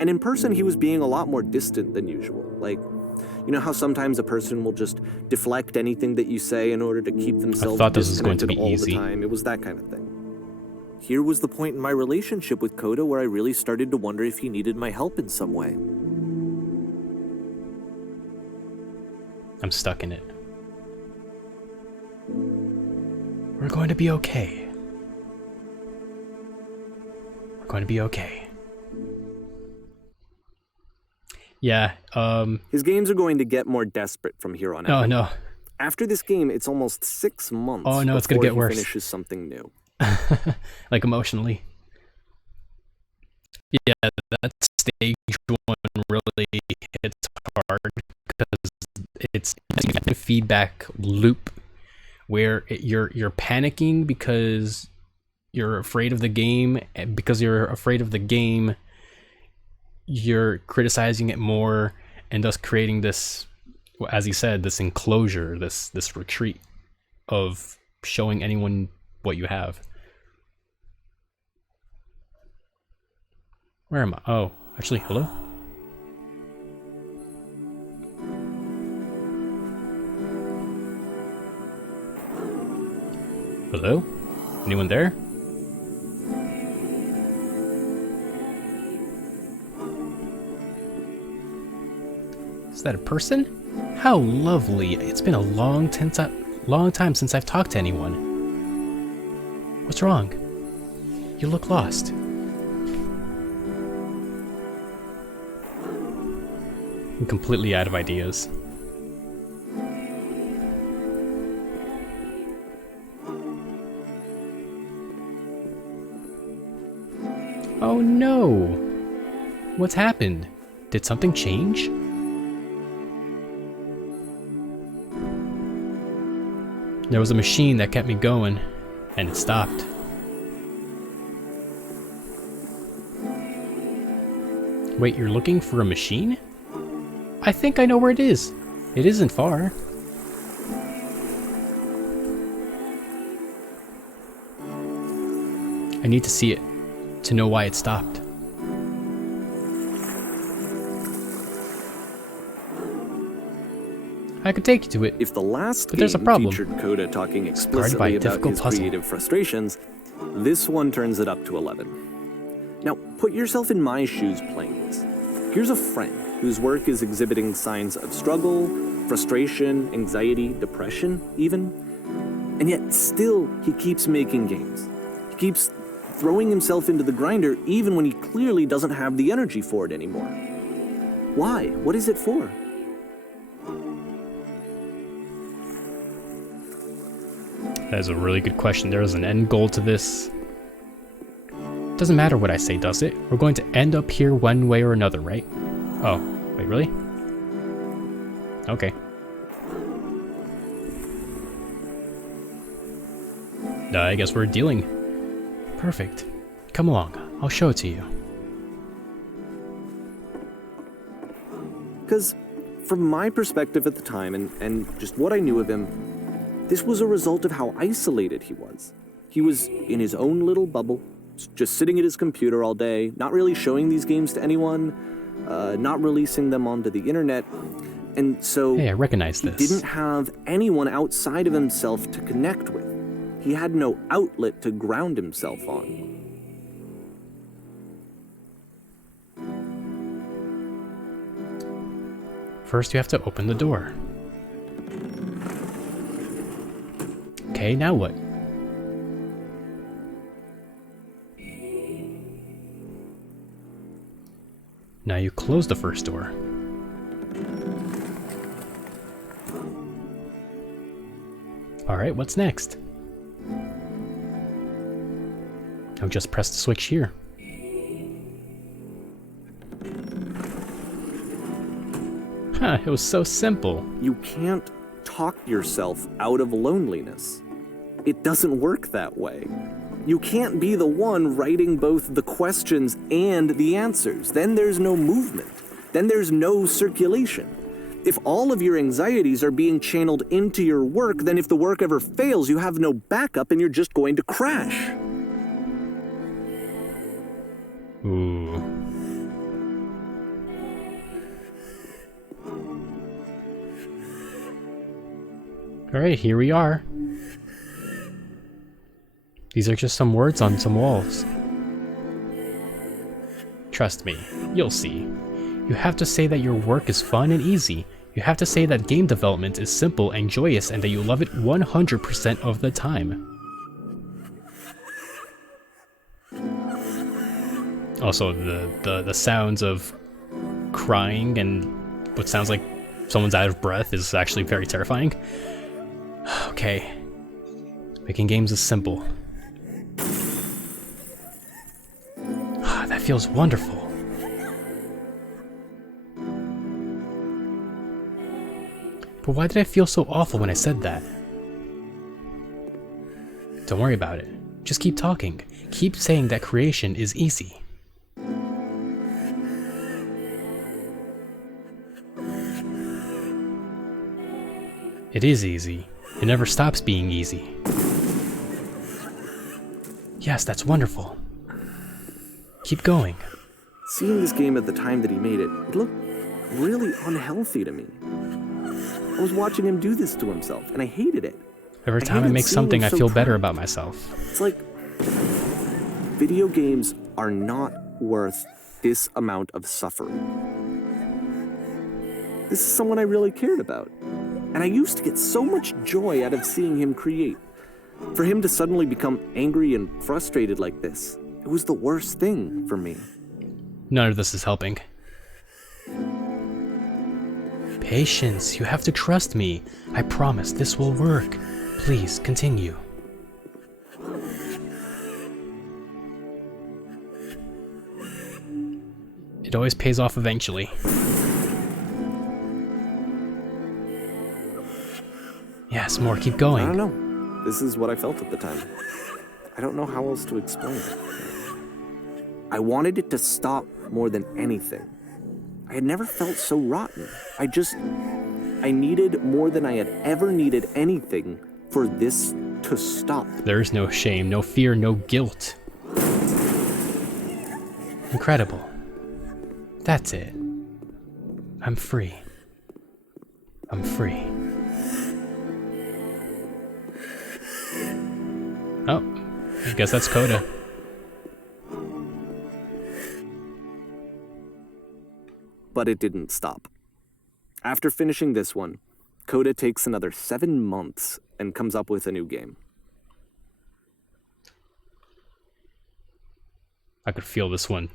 And in person, he was being a lot more distant than usual. Like, you know how sometimes a person will just deflect anything that you say in order to keep themselves thought this was going to be all easy. the time? It was that kind of thing. Here was the point in my relationship with Coda where I really started to wonder if he needed my help in some way. I'm stuck in it. We're going to be okay. We're going to be okay. Yeah, His games are going to get more desperate from here on out. oh no. After this game, it's almost 6 months Oh, no, it's gonna before get he worse. finishes something new. Like emotionally. Yeah, that stage one really hits hard because it's a feedback loop where you're panicking because you're afraid of the game, and because you're afraid of the game, you're criticizing it more, and thus creating this, as he said, this enclosure, this retreat of showing anyone what you have. Where am I? Oh, actually, hello? Hello? Anyone there? Is that a person? How lovely. It's been a long time since I've talked to anyone. What's wrong? You look lost. I'm completely out of ideas. Oh no! What's happened? Did something change? There was a machine that kept me going, and it stopped. Wait, you're looking for a machine? I think I know where it is. It isn't far. I need to see it to know why it stopped. I could take you to it. If the last But there's a game problem. featured Coda talking by a explicitly about difficult his puzzle. creative frustrations, this one turns it up to 11. Now, put yourself in my shoes playing this. Here's a friend whose work is exhibiting signs of struggle, frustration, anxiety, depression, even. And yet, still, he keeps making games. He keeps throwing himself into the grinder even when he clearly doesn't have the energy for it anymore. Why? What is it for? That is a really good question. There is an end goal to this. Doesn't matter what I say, does it? We're going to end up here one way or another, right? Oh, wait, really? Okay. I guess we're dealing. Perfect. Come along. I'll show it to you. Because from my perspective at the time and just what I knew of him, this was a result of how isolated he was. He was in his own little bubble, just sitting at his computer all day, not really showing these games to anyone, not releasing them onto the internet. And so Hey, I recognize he this. didn't have anyone outside of himself to connect with. He had no outlet to ground himself on. First, you have to open the door. Okay, now what? Now you close the first door. Alright, what's next? Now just press the switch here. Huh, it was so simple. You can't talk yourself out of loneliness. It doesn't work that way. You can't be the one writing both the questions and the answers. Then there's no movement. Then there's no circulation. If all of your anxieties are being channeled into your work, then if the work ever fails, you have no backup and you're just going to crash. Ooh. Alright, here we are. These are just some words on some walls. Trust me, you'll see. You have to say that your work is fun and easy. You have to say that game development is simple and joyous and that you love it 100% of the time. Also, the sounds of crying and what sounds like someone's out of breath is actually very terrifying. Okay. Making games is simple. That feels wonderful. But why did I feel so awful when I said that? Don't worry about it. Just keep talking. Keep saying that creation is easy. It is easy. It never stops being easy. Yes, that's wonderful. Keep going. Seeing this game at the time that he made it, it looked really unhealthy to me. I was watching him do this to himself, and I hated it. Every time I make something, I feel better about myself. It's like, video games are not worth this amount of suffering. This is someone I really cared about. And I used to get so much joy out of seeing him create. For him to suddenly become angry and frustrated like this, it was the worst thing for me. None of this is helping. Patience, you have to trust me. I promise this will work. Please, continue. It always pays off eventually. Yes, more, keep going. I don't know. This is what I felt at the time. I don't know how else to explain it. I wanted it to stop more than anything. I had never felt so rotten. I needed more than I had ever needed anything for this to stop. There is no shame, no fear, no guilt. Incredible. That's it. I'm free. I'm free. Oh, I guess that's Coda. But it didn't stop. After finishing this one, Coda takes another 7 months and comes up with a new game. I could feel this one.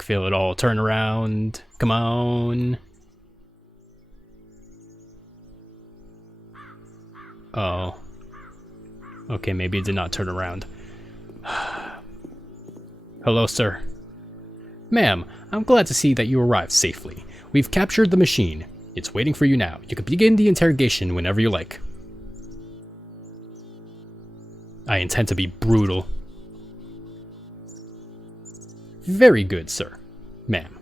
Feel it all. Turn around. Come on. Oh. Okay, maybe it did not turn around. Hello, sir. Ma'am, I'm glad to see that you arrived safely. We've captured the machine. It's waiting for you now. You can begin the interrogation whenever you like. I intend to be brutal. Very good, sir. Ma'am.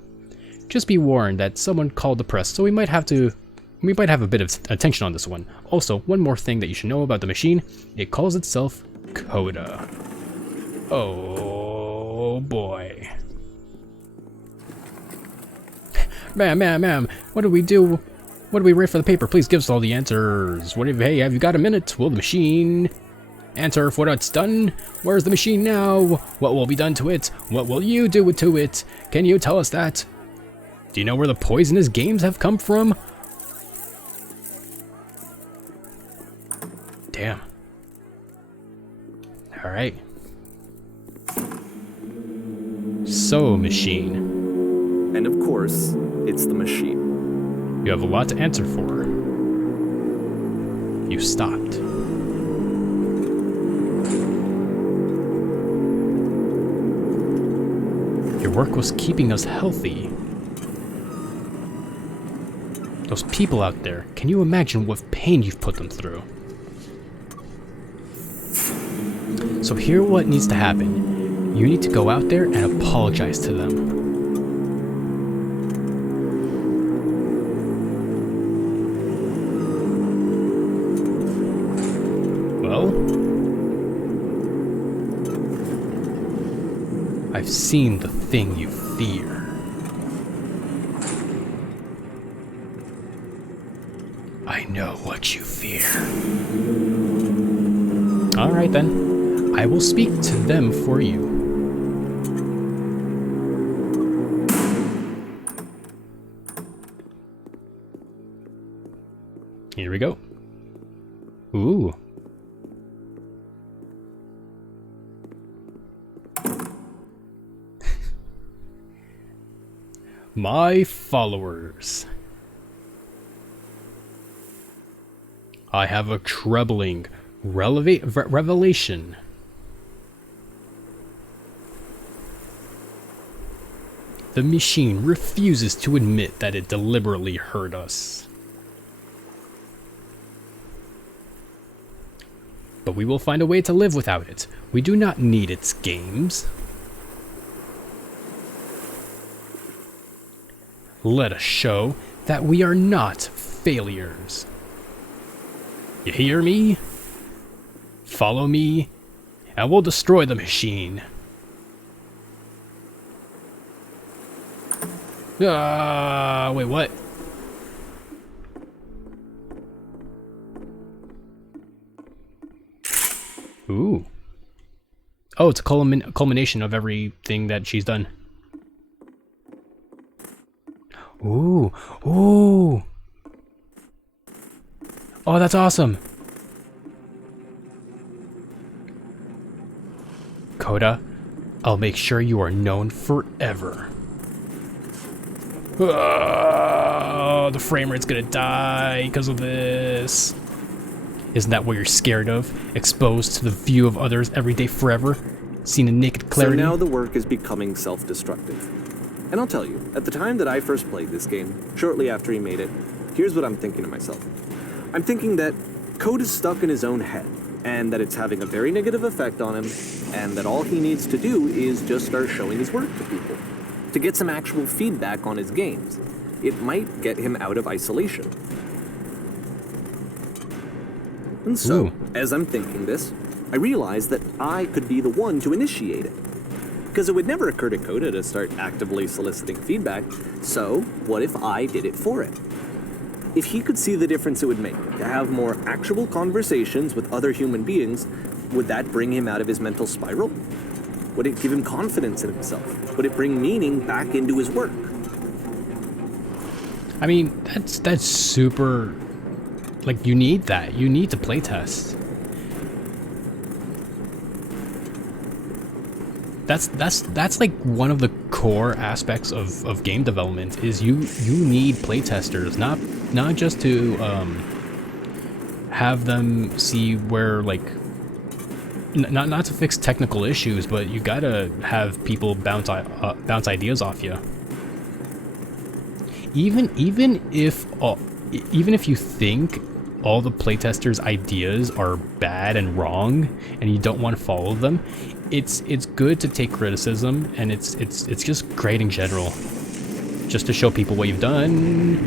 Just be warned that someone called the press, so we might have a bit of attention on this one. Also, one more thing that you should know about the machine. It calls itself Coda. Oh boy. Ma'am, what do we do? What do we write for the paper? Please give us all the answers. Hey, have you got a minute? Will the machine answer for what it's done? Where's the machine now? What will be done to it? What will you do to it? Can you tell us that? Do you know where the poisonous games have come from? Damn. Alright. So, machine. And of course, it's the machine. You have a lot to answer for. You stopped. Your work was keeping us healthy. Those people out there, can you imagine what pain you've put them through? So here what needs to happen. You need to go out there and apologize to them. Well, I've seen the thing you fear. I know what you fear. Alright then, I will speak to them for you. Here we go. Ooh. My followers. I have a troubling revelation. The machine refuses to admit that it deliberately hurt us. But we will find a way to live without it. We do not need its games. Let us show that we are not failures. You hear me? Follow me, and we'll destroy the machine. Wait, what? Ooh. Oh, it's a culmination of everything that she's done. Ooh. Ooh. Oh, that's awesome. Coda, I'll make sure you are known forever. Oh, the frame rate's gonna die because of this. Isn't that what you're scared of? Exposed to the view of others every day forever? Seen in naked clarity? So now the work is becoming self-destructive. And I'll tell you, at the time that I first played this game, shortly after he made it, here's what I'm thinking to myself. I'm thinking that Code is stuck in his own head, and that it's having a very negative effect on him, and that all he needs to do is just start showing his work to people, to get some actual feedback on his games. It might get him out of isolation. And so, Ooh. as I'm thinking this, I realize that I could be the one to initiate it. Because it would never occur to Coda to start actively soliciting feedback, so what if I did it for it? If he could see the difference it would make to have more actual conversations with other human beings, would that bring him out of his mental spiral? Would it give him confidence in himself? Would it bring meaning back into his work? I mean, that's super... Like, you need that. You need to playtest. That's like one of the core aspects of game development is you need playtesters, not just to have them see where, like, not to fix technical issues, but you gotta have people bounce ideas off you. Even if you think all the playtesters' ideas are bad and wrong, and you don't want to follow them, it's good to take criticism, and it's just great in general, just to show people what you've done.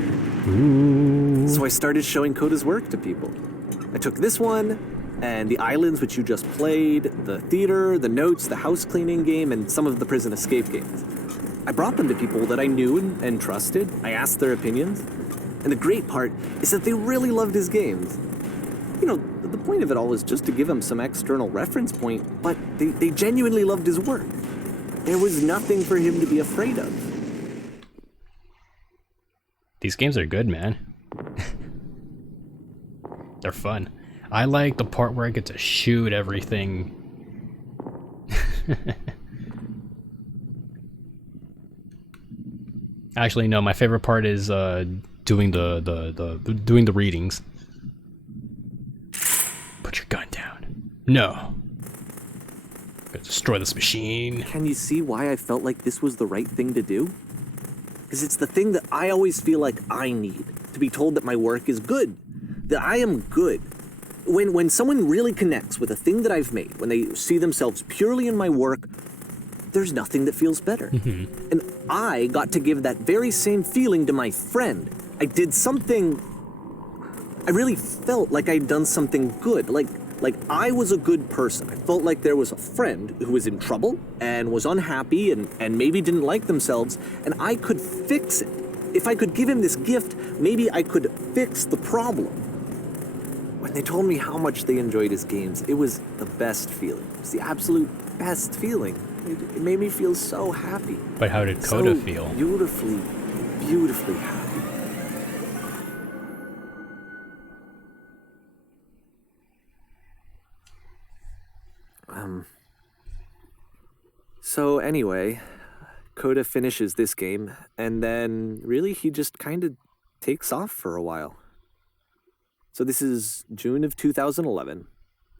Ooh. So I started showing Coda's work to people. I took this one, and the islands which you just played, the theater, the notes, the house cleaning game, and some of the prison escape games. I brought them to people that I knew and trusted. I asked their opinions. And the great part is that they really loved his games. You know, the point of it all was just to give him some external reference point, but they genuinely loved his work. There was nothing for him to be afraid of. These games are good, man. They're fun. I like the part where I get to shoot everything. Actually, no, my favorite part is doing the readings. Put your gun down. No. Gotta destroy this machine. Can you see why I felt like this was the right thing to do? Because it's the thing that I always feel like I need, to be told that my work is good, that I am good. When someone really connects with a thing that I've made, when they see themselves purely in my work, there's nothing that feels better. And I got to give that very same feeling to my friend. I did something... I really felt like I'd done something good, like I was a good person. I felt like there was a friend who was in trouble and was unhappy and maybe didn't like themselves, and I could fix it. If I could give him this gift, maybe I could fix the problem. When they told me how much they enjoyed his games, it was the best feeling. It was the absolute best feeling. It made me feel so happy. But how did Coda So feel? beautifully, beautifully happy. So anyway, Coda finishes this game, and then really he just kind of takes off for a while. So this is June of 2011,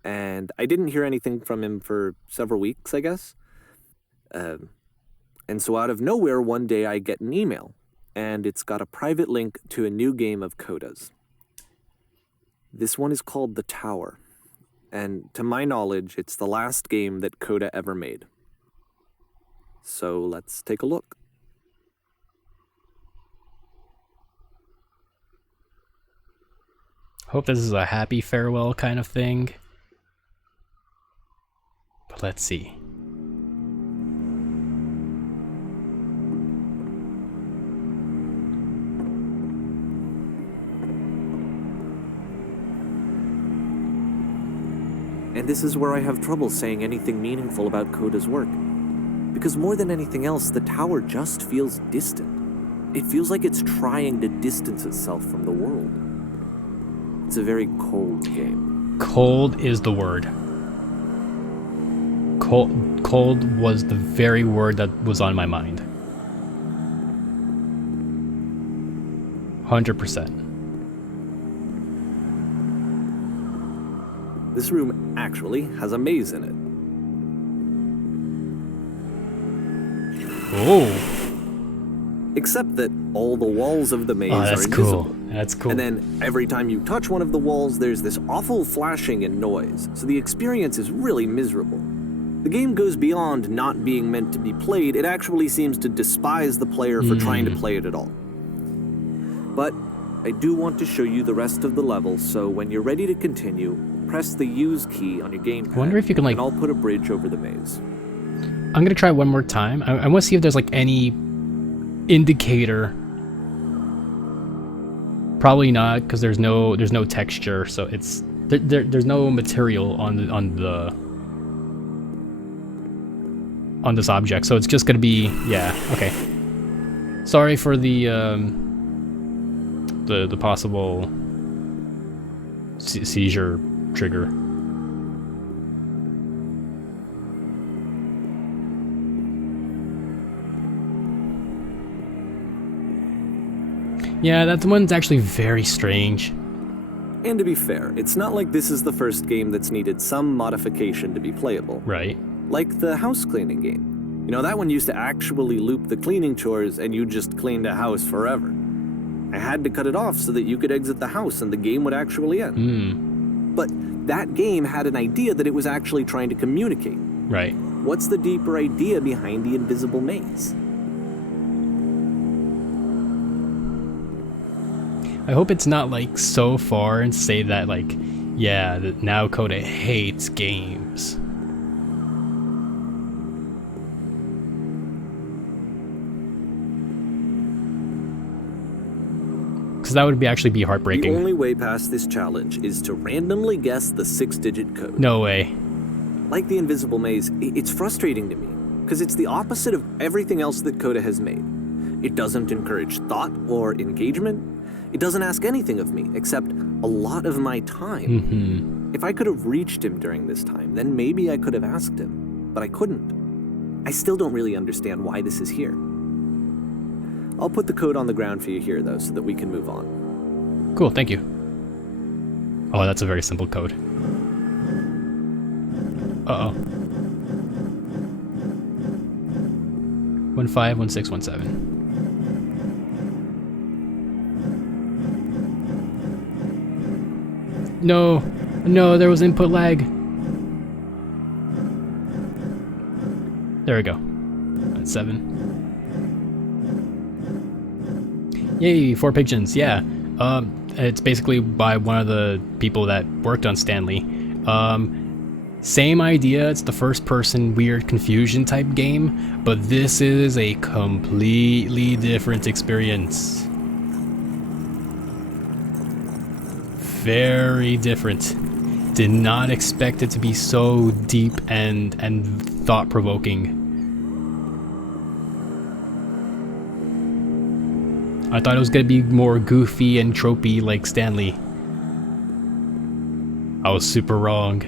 and I didn't hear anything from him for several weeks, I guess. And so out of nowhere, one day I get an email, and it's got a private link to a new game of Coda's. This one is called The Tower, and to my knowledge, it's the last game that Coda ever made. So let's take a look. Hope this is a happy farewell kind of thing. But let's see. And this is where I have trouble saying anything meaningful about Coda's work. Because more than anything else, The Tower just feels distant. It feels like it's trying to distance itself from the world. It's a very cold game. Cold is the word. Cold was the very word that was on my mind. 100%. This room actually has a maze in it. Oh. Except that all the walls of the maze Oh, are that's invisible. cool. That's cool. And then every time you touch one of the walls, there's this awful flashing and noise, so the experience is really miserable. The game goes beyond not being meant to be played, it actually seems to despise the player for trying to play it at all. But I do want to show you the rest of the level, so when you're ready to continue, press the use key on your gamepad. I wonder if you can, like... and I'll put a bridge over the maze. I'm gonna try one more time. I want to see if there's like any indicator. Probably not, because there's no texture, so it's there's no material on this object, so it's just gonna be, yeah, okay. Sorry for the possible seizure trigger. Yeah, that one's actually very strange. And to be fair, it's not like this is the first game that's needed some modification to be playable. Right. Like the house cleaning game. You know, that one used to actually loop the cleaning chores and you just cleaned a house forever. I had to cut it off so that you could exit the house and the game would actually end. But that game had an idea that it was actually trying to communicate. Right. What's the deeper idea behind the invisible maze? I hope it's not like so far and say that like, yeah, that now Coda hates games. Because that would actually be heartbreaking. The only way past this challenge is to randomly guess the 6-digit code. No way. Like the invisible maze, it's frustrating to me, because it's the opposite of everything else that Coda has made. It doesn't encourage thought or engagement. It doesn't ask anything of me, except a lot of my time. If I could have reached him during this time, then maybe I could have asked him, but I couldn't. I still don't really understand why this is here. I'll put the code on the ground for you here, though, so that we can move on. Cool, thank you. Oh, that's a very simple code. Uh-oh. 151617. No. No, there was input lag. There we go. At 7. Yay, 4 pigeons, yeah. It's basically by one of the people that worked on Stanley. Same idea, it's the first person weird confusion type game, but this is a completely different experience. Very different. Did not expect it to be so deep and thought-provoking. I thought it was gonna be more goofy and tropey like Stanley. I was super wrong.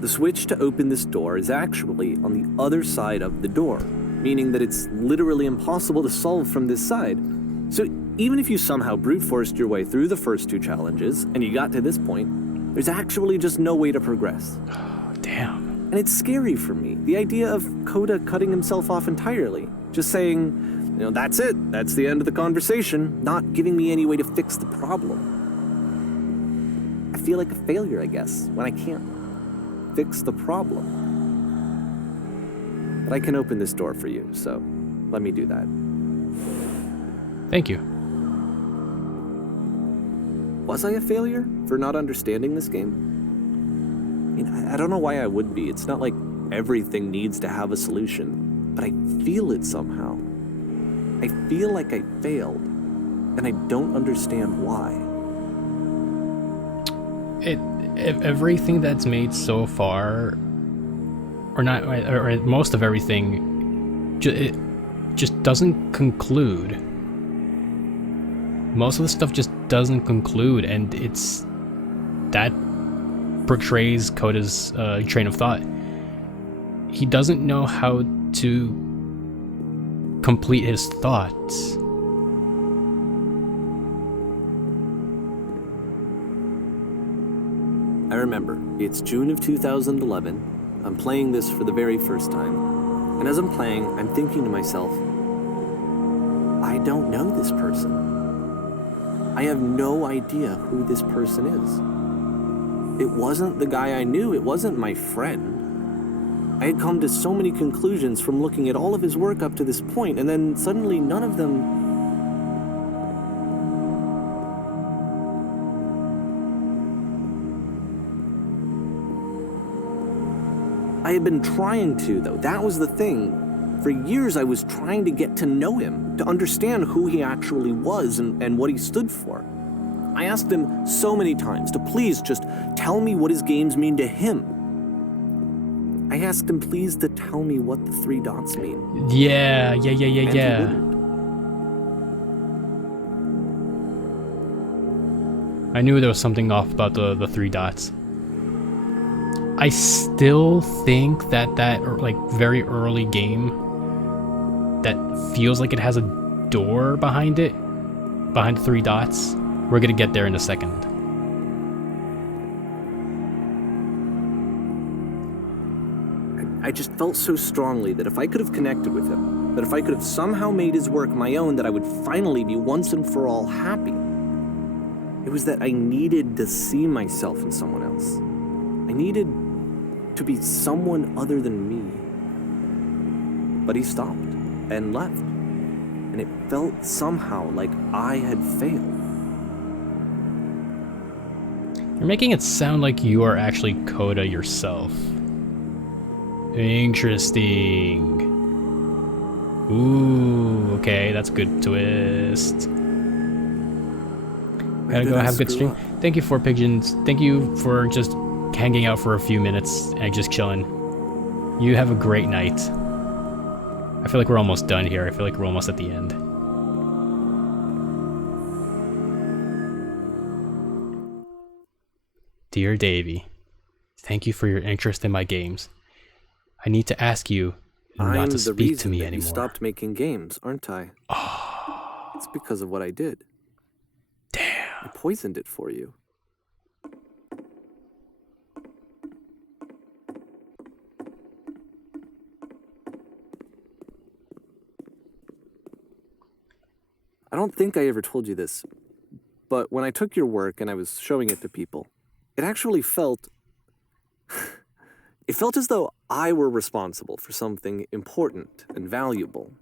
The switch to open this door is actually on the other side of the door, meaning that it's literally impossible to solve from this side. So even if you somehow brute forced your way through the first 2 challenges and you got to this point, there's actually just no way to progress. Damn. And it's scary for me, the idea of Coda cutting himself off entirely, just saying, that's it, that's the end of the conversation, not giving me any way to fix the problem. I feel like a failure, I guess, when I can't fix the problem. But I can open this door for you, so let me do that. Thank you. Was I a failure for not understanding this game? I mean, I don't know why I would be. It's not like everything needs to have a solution, but I feel it somehow. I feel like I failed, and I don't understand why. Everything that's made so far, or not, or most of everything, it just doesn't conclude. Most of the stuff just doesn't conclude, and it's that portrays Coda's train of thought. He doesn't know how to complete his thoughts. I remember, it's June of 2011. I'm playing this for the very first time. And as I'm playing, I'm thinking to myself, I don't know this person. I have no idea who this person is. It wasn't the guy I knew, it wasn't my friend. I had come to so many conclusions from looking at all of his work up to this point, and then suddenly none of them... I had been trying to, though. That was the thing. For years I was trying to get to know him, to understand who he actually was and what he stood for. I asked him so many times to please just tell me what his games mean to him. I asked him please to tell me what the 3 dots mean. Yeah. And he wouldn't. I knew there was something off about the 3 dots. I still think that like very early game that feels like it has a door behind it, behind the 3 dots. We're gonna get there in a second. I just felt so strongly that if I could have connected with him, that if I could have somehow made his work my own, that I would finally be once and for all happy. It was that I needed to see myself in someone else. I needed to be someone other than me. But he stopped and left, and it felt somehow like I had failed. You're making it sound like you are actually Coda yourself. Interesting. Ooh, okay, that's a good twist. Gotta go have a good stream. Thank you for pigeons. Thank you for just hanging out for a few minutes and just chilling. You have a great night. I feel like we're almost done here. I feel like we're almost at the end. Dear Davey, thank you for your interest in my games. I need to ask you not to speak to me anymore. You stopped making games, aren't I? It's because of what I did. Damn. I poisoned it for you. I don't think I ever told you this, but when I took your work and I was showing it to people, it actually felt... it felt as though I were responsible for something important and valuable.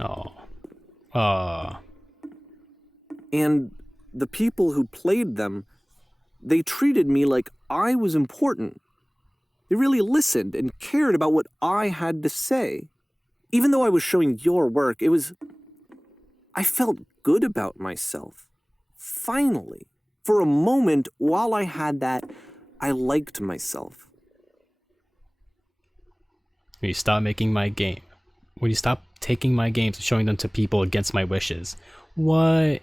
Oh. And the people who played them, they treated me like I was important. They really listened and cared about what I had to say. Even though I was showing your work, I felt good about myself. Finally. For a moment, while I had that, I liked myself. Will you stop making my game? Will you stop taking my games and showing them to people against my wishes? What?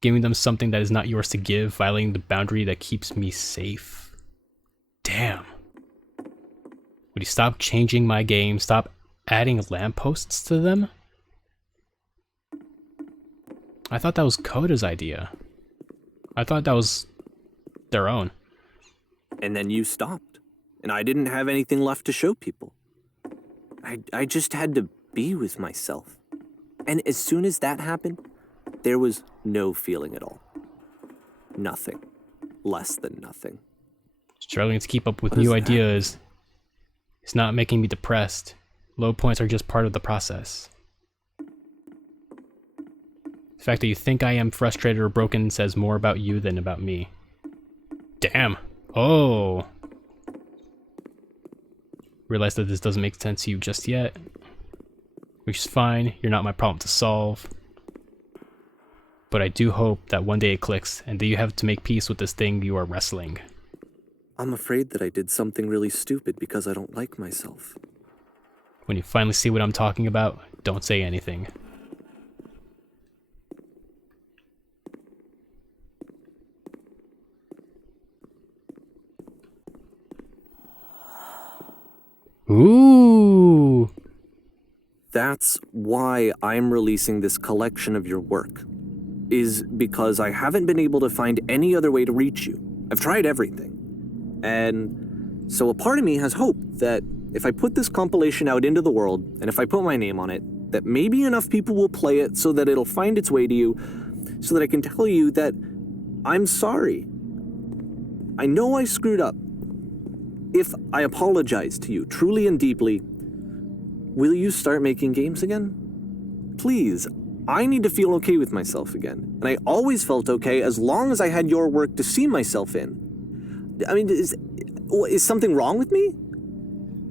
Giving them something that is not yours to give, violating the boundary that keeps me safe. Damn. Would you stop changing my game? Stop adding lampposts to them? I thought that was Coda's idea. I thought that was their own. And then you stopped, and I didn't have anything left to show people. I just had to be with myself. And as soon as that happened, there was no feeling at all. Nothing. Less than nothing. Struggling to keep up with What new is that? ideas. It's not making me depressed. Low points are just part of the process. The fact that you think I am frustrated or broken says more about you than about me. Damn. Oh. Realize that this doesn't make sense to you just yet. Which is fine. You're not my problem to solve. But I do hope that one day it clicks and that you have to make peace with this thing you are wrestling. I'm afraid that I did something really stupid because I don't like myself. When you finally see what I'm talking about, don't say anything. Ooh! That's why I'm releasing this collection of your work. Is because I haven't been able to find any other way to reach you. I've tried everything. And so a part of me has hope that if I put this compilation out into the world, and if I put my name on it, that maybe enough people will play it so that it'll find its way to you, so that I can tell you that I'm sorry. I know I screwed up. If I apologize to you truly and deeply, will you start making games again? Please, I need to feel okay with myself again. And I always felt okay as long as I had your work to see myself in. I mean, is something wrong with me?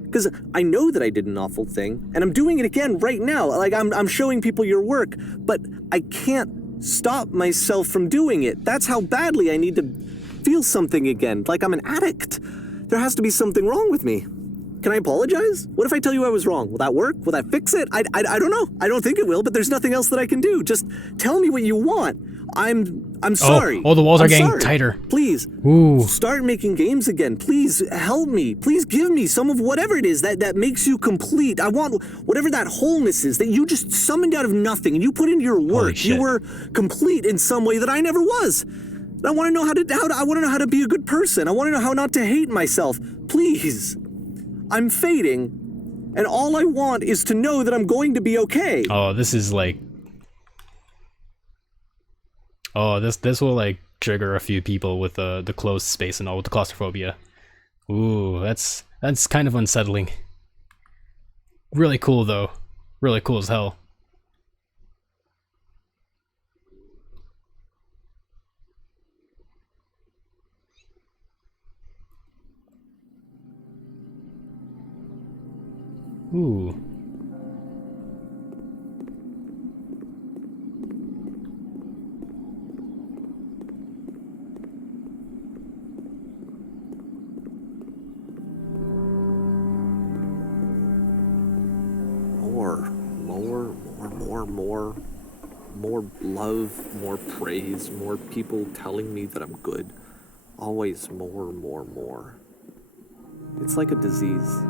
Because I know that I did an awful thing, and I'm doing it again right now. Like, I'm showing people your work, but I can't stop myself from doing it. That's how badly I need to feel something again, like I'm an addict. There has to be something wrong with me. Can I apologize? What if I tell you I was wrong? Will that work? Will that fix it? I don't know. I don't think it will, but there's nothing else that I can do. Just tell me what you want. I'm sorry. Oh, the walls are I'm getting sorry. tighter. Please, Ooh. start making games again. Please help me. Please give me some of whatever it is that makes you complete. I want whatever that wholeness is that you just summoned out of nothing and you put into your work. shit. You were complete in some way that I never was. I want to know I want to know how to be a good person. I want to know how not to hate myself. Please. I'm fading, and all I want is to know that I'm going to be okay. Oh, this is like... Oh, this will like trigger a few people with the closed space and all, with the claustrophobia. Ooh, that's kind of unsettling. Really cool though. Really cool as hell. Ooh. More love, more praise, more people telling me that I'm good. Always more. It's like a disease.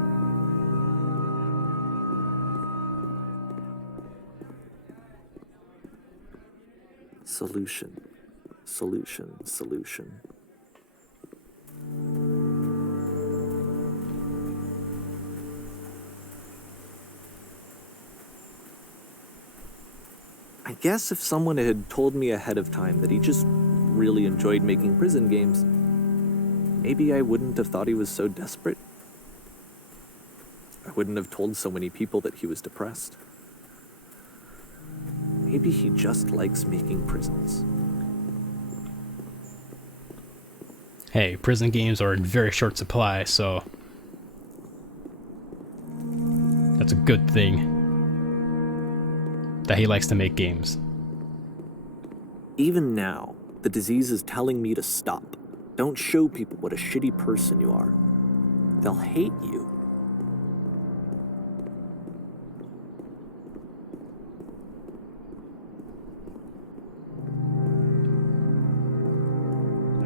Solution. guess if someone had told me ahead of time that he just really enjoyed making prison games, maybe I wouldn't have thought he was so desperate. I wouldn't have told so many people that he was depressed. Maybe he just likes making prisons. Hey, prison games are in very short supply, so that's a good thing that he likes to make games. Even now, the disease is telling me to stop. Don't show people what a shitty person you are. They'll hate you.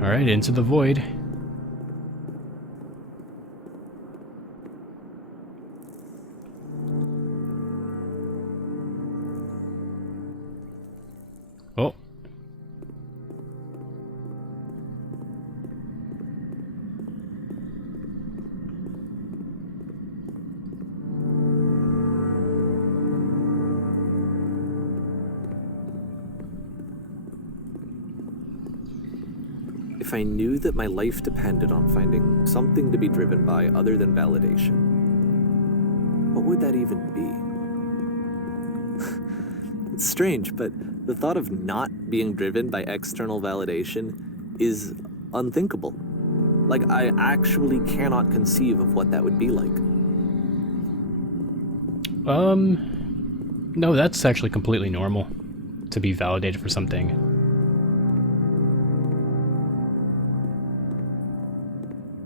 Alright, into the void. Oh. If I knew that my life depended on finding something to be driven by other than validation, what would that even be? It's strange, but the thought of not being driven by external validation is unthinkable. Like, I actually cannot conceive of what that would be like. No, that's actually completely normal to be validated for something.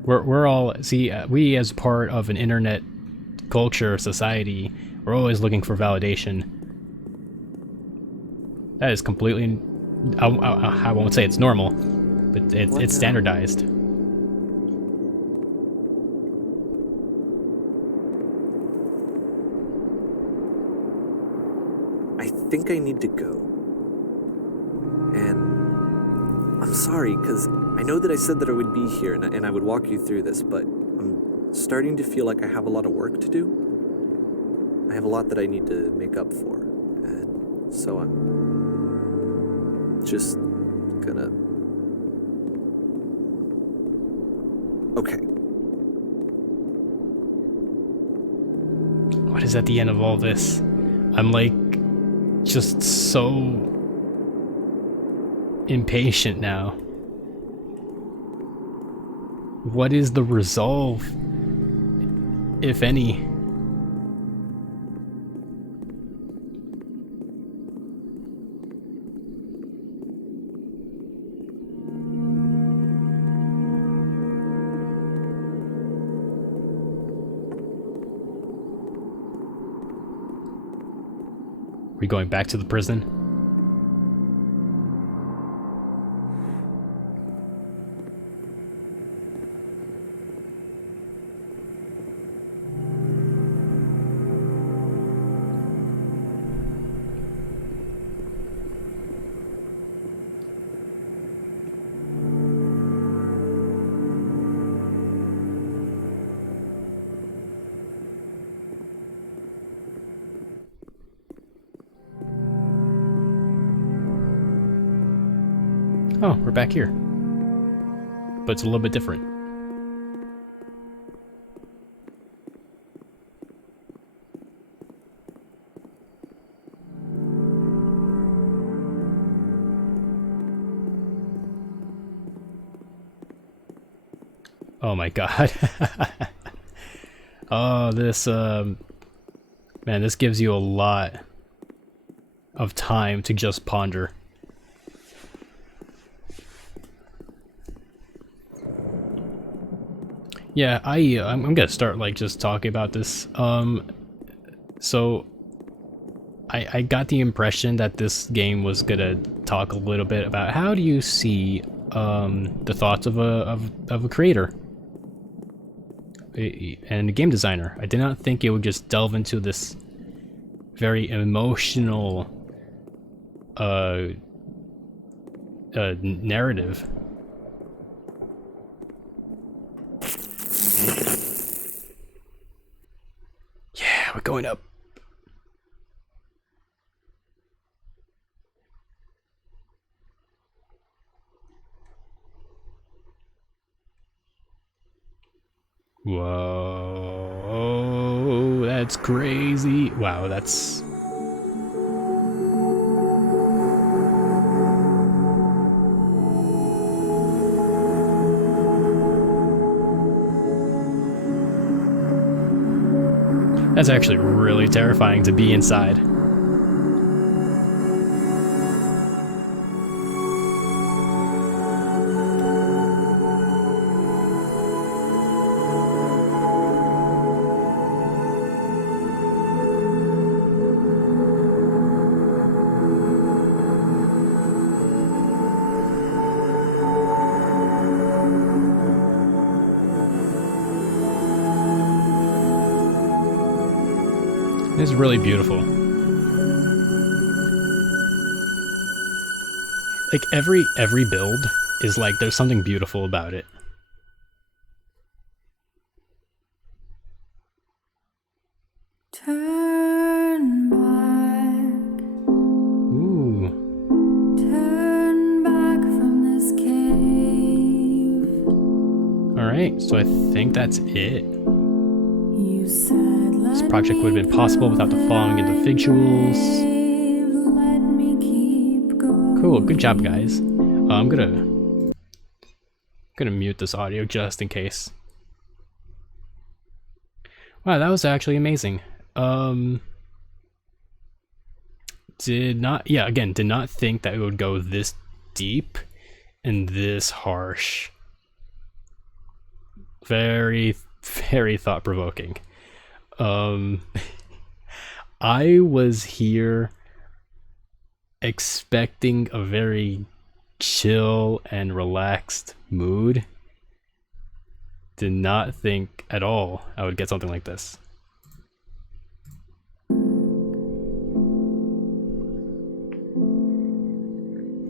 We're all, see, we as part of an internet culture, society, we're always looking for validation. That is completely, I won't say it's normal, but it's standardized. I think I need to go. And I'm sorry, because I know that I said that I would be here and I would walk you through this, but I'm starting to feel like I have a lot of work to do. I have a lot that I need to make up for, and so I'm just gonna... Okay. What is at the end of all this? I'm like, just so impatient now. What is the resolve, if any? We going back to the prison? Oh, we're back here. But it's a little bit different. Oh my god. Oh, this, man, this gives you a lot of time to just ponder. Yeah, I'm gonna start like just talking about this. So I got the impression that this game was gonna talk a little bit about how do you see the thoughts of a creator and a game designer. I did not think it would just delve into this very emotional narrative. Yeah, we're going up. Whoa, that's crazy. Wow, that's... That's actually really terrifying to be inside. It's really beautiful. Like every build is like there's something beautiful about it. Turn back. Ooh. Turn back from this cave. All right, so I think that's it. You said This project would have been possible without the following individuals. let me keep going. Cool, good job, guys. I'm gonna mute this audio just in case. Wow, that was actually amazing. Did not think that it would go this deep and this harsh. Very, very thought-provoking. I was here expecting a very chill and relaxed mood. Did not think at all I would get something like this.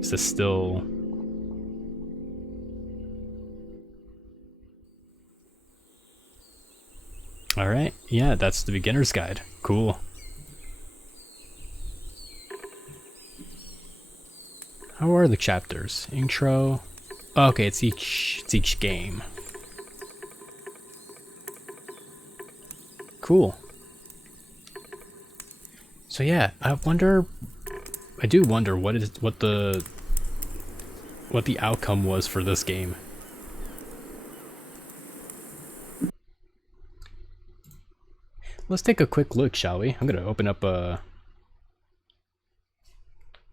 Is this still... Alright, yeah, that's the beginner's guide. Cool. How are the chapters? Intro. Oh, okay, it's each game. Cool. So yeah, I do wonder what the outcome was for this game. Let's take a quick look, shall we? I'm gonna open up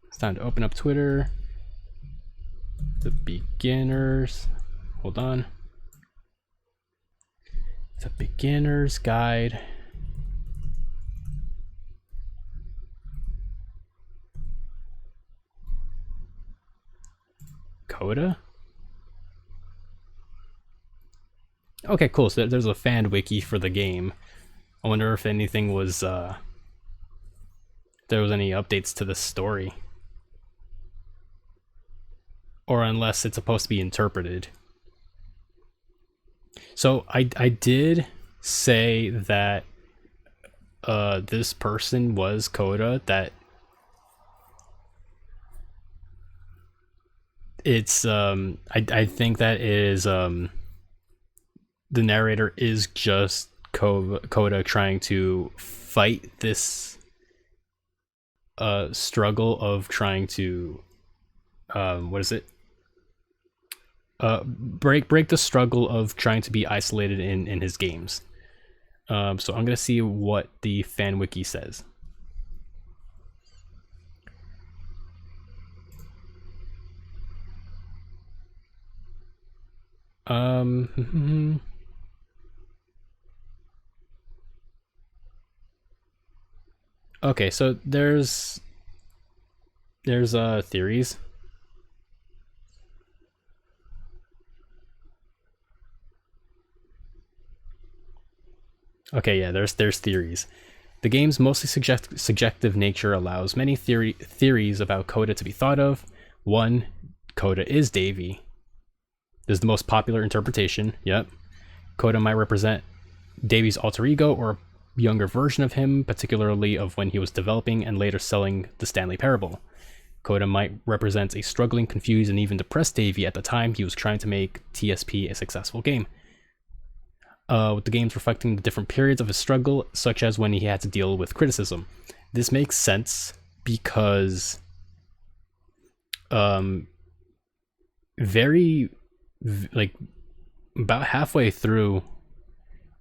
it's time to open up Twitter. The beginners. Hold on. The beginner's guide. Coda? Okay, cool. So there's a fan wiki for the game. I wonder if anything was, there was any updates to the story. Or unless it's supposed to be interpreted. So I did say that this person was Coda, that it's I think that is the narrator is just Coda trying to fight this struggle of trying to break the struggle of trying to be isolated in his games. So I'm gonna see what the fan wiki says. Okay, so there's theories. Okay, yeah, there's theories. The game's mostly subjective nature allows many theories about Coda to be thought of. One, Coda is Davy. This is the most popular interpretation. Yep. Coda might represent Davy's alter ego or a younger version of him, particularly of when he was developing and later selling the Stanley Parable. Coda might represent a struggling, confused, and even depressed Davy at the time he was trying to make TSP a successful game. with the games reflecting the different periods of his struggle, such as when he had to deal with criticism. This makes sense because like about halfway through,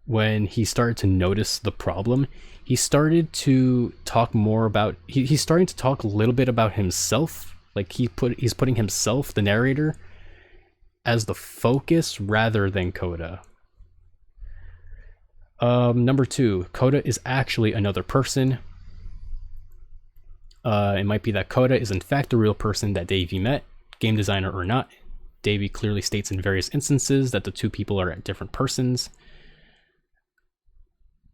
when he started to notice the problem, he started to talk more about he's starting to talk a little bit about himself. Like he's putting himself, the narrator, as the focus rather than Coda. Number 2, Coda is actually another person. It might be that Coda is in fact the real person that Davey met, game designer or not. Davey clearly states in various instances that the two people are different persons.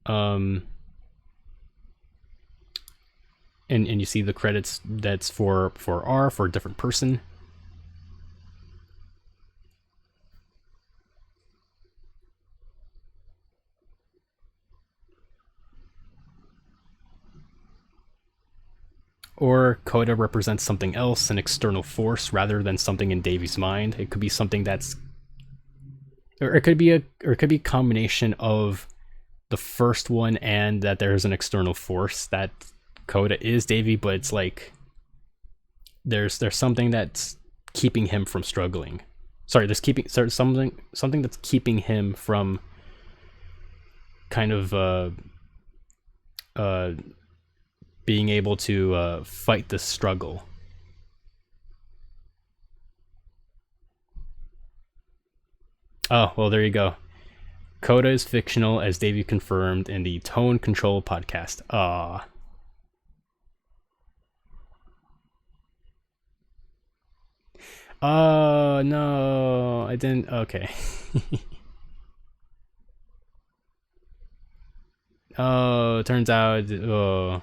And you see the credits that's for R, for a different person. Or Coda represents something else, an external force, rather than something in Davey's mind. It could be something that's, or it could be a combination of the first one and that there's an external force that Coda is Davey, but it's like there's something that's keeping him from struggling. Something that's keeping him from kind of being able to fight the struggle. Oh, well, there you go. Coda is fictional, as Davey confirmed in the Tone Control podcast. Ah. Oh, no, I didn't. Okay. Oh, turns out. Oh.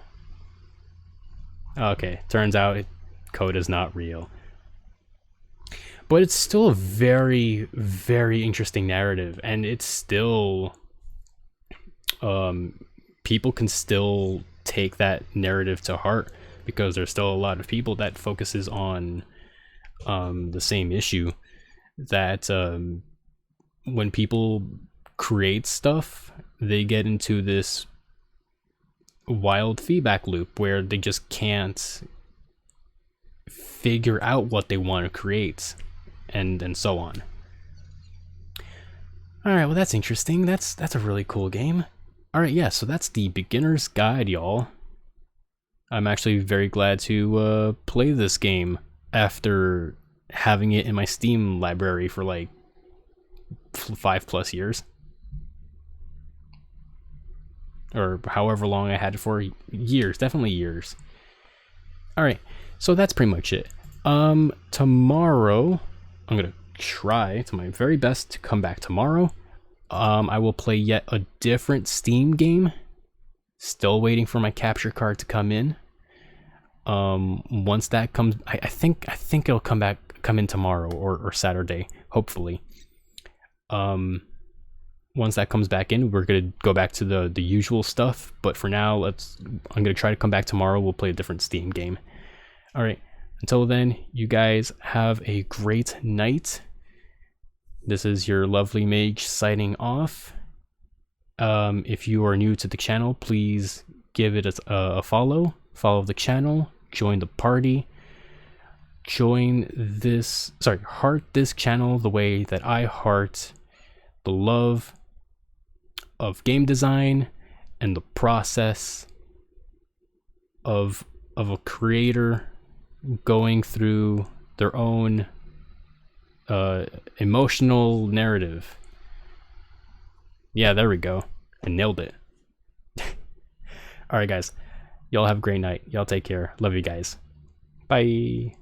Okay, turns out Coda's not real. But it's still a very, very interesting narrative, and it's still people can still take that narrative to heart, because there's still a lot of people that focuses on the same issue, that when people create stuff, they get into this wild feedback loop where they just can't figure out what they want to create, and so on. All right, well, that's interesting. That's a really cool game. All right, yeah, so that's the beginner's guide, y'all. I'm actually very glad to play this game after having it in my Steam library for like 5+ years, or however long I had it for. Years, definitely years. All right, so that's pretty much it. Tomorrow, I'm gonna try to my very best to come back tomorrow. I will play yet a different Steam game. Still waiting for my capture card to come in. Once that comes, I think it'll come in tomorrow or Saturday, hopefully. Once that comes back in, we're gonna go back to the usual stuff. But for now, I'm gonna try to come back tomorrow. We'll play a different Steam game. All right. Until then, you guys have a great night. This is your lovely mage signing off. If you are new to the channel, please give it a follow. Follow the channel. Join the party. Heart this channel the way that I heart the love of game design and the process of a creator going through their own emotional narrative. Yeah, there we go. I nailed it. All right, guys. Y'all have a great night. Y'all take care. Love you guys. Bye.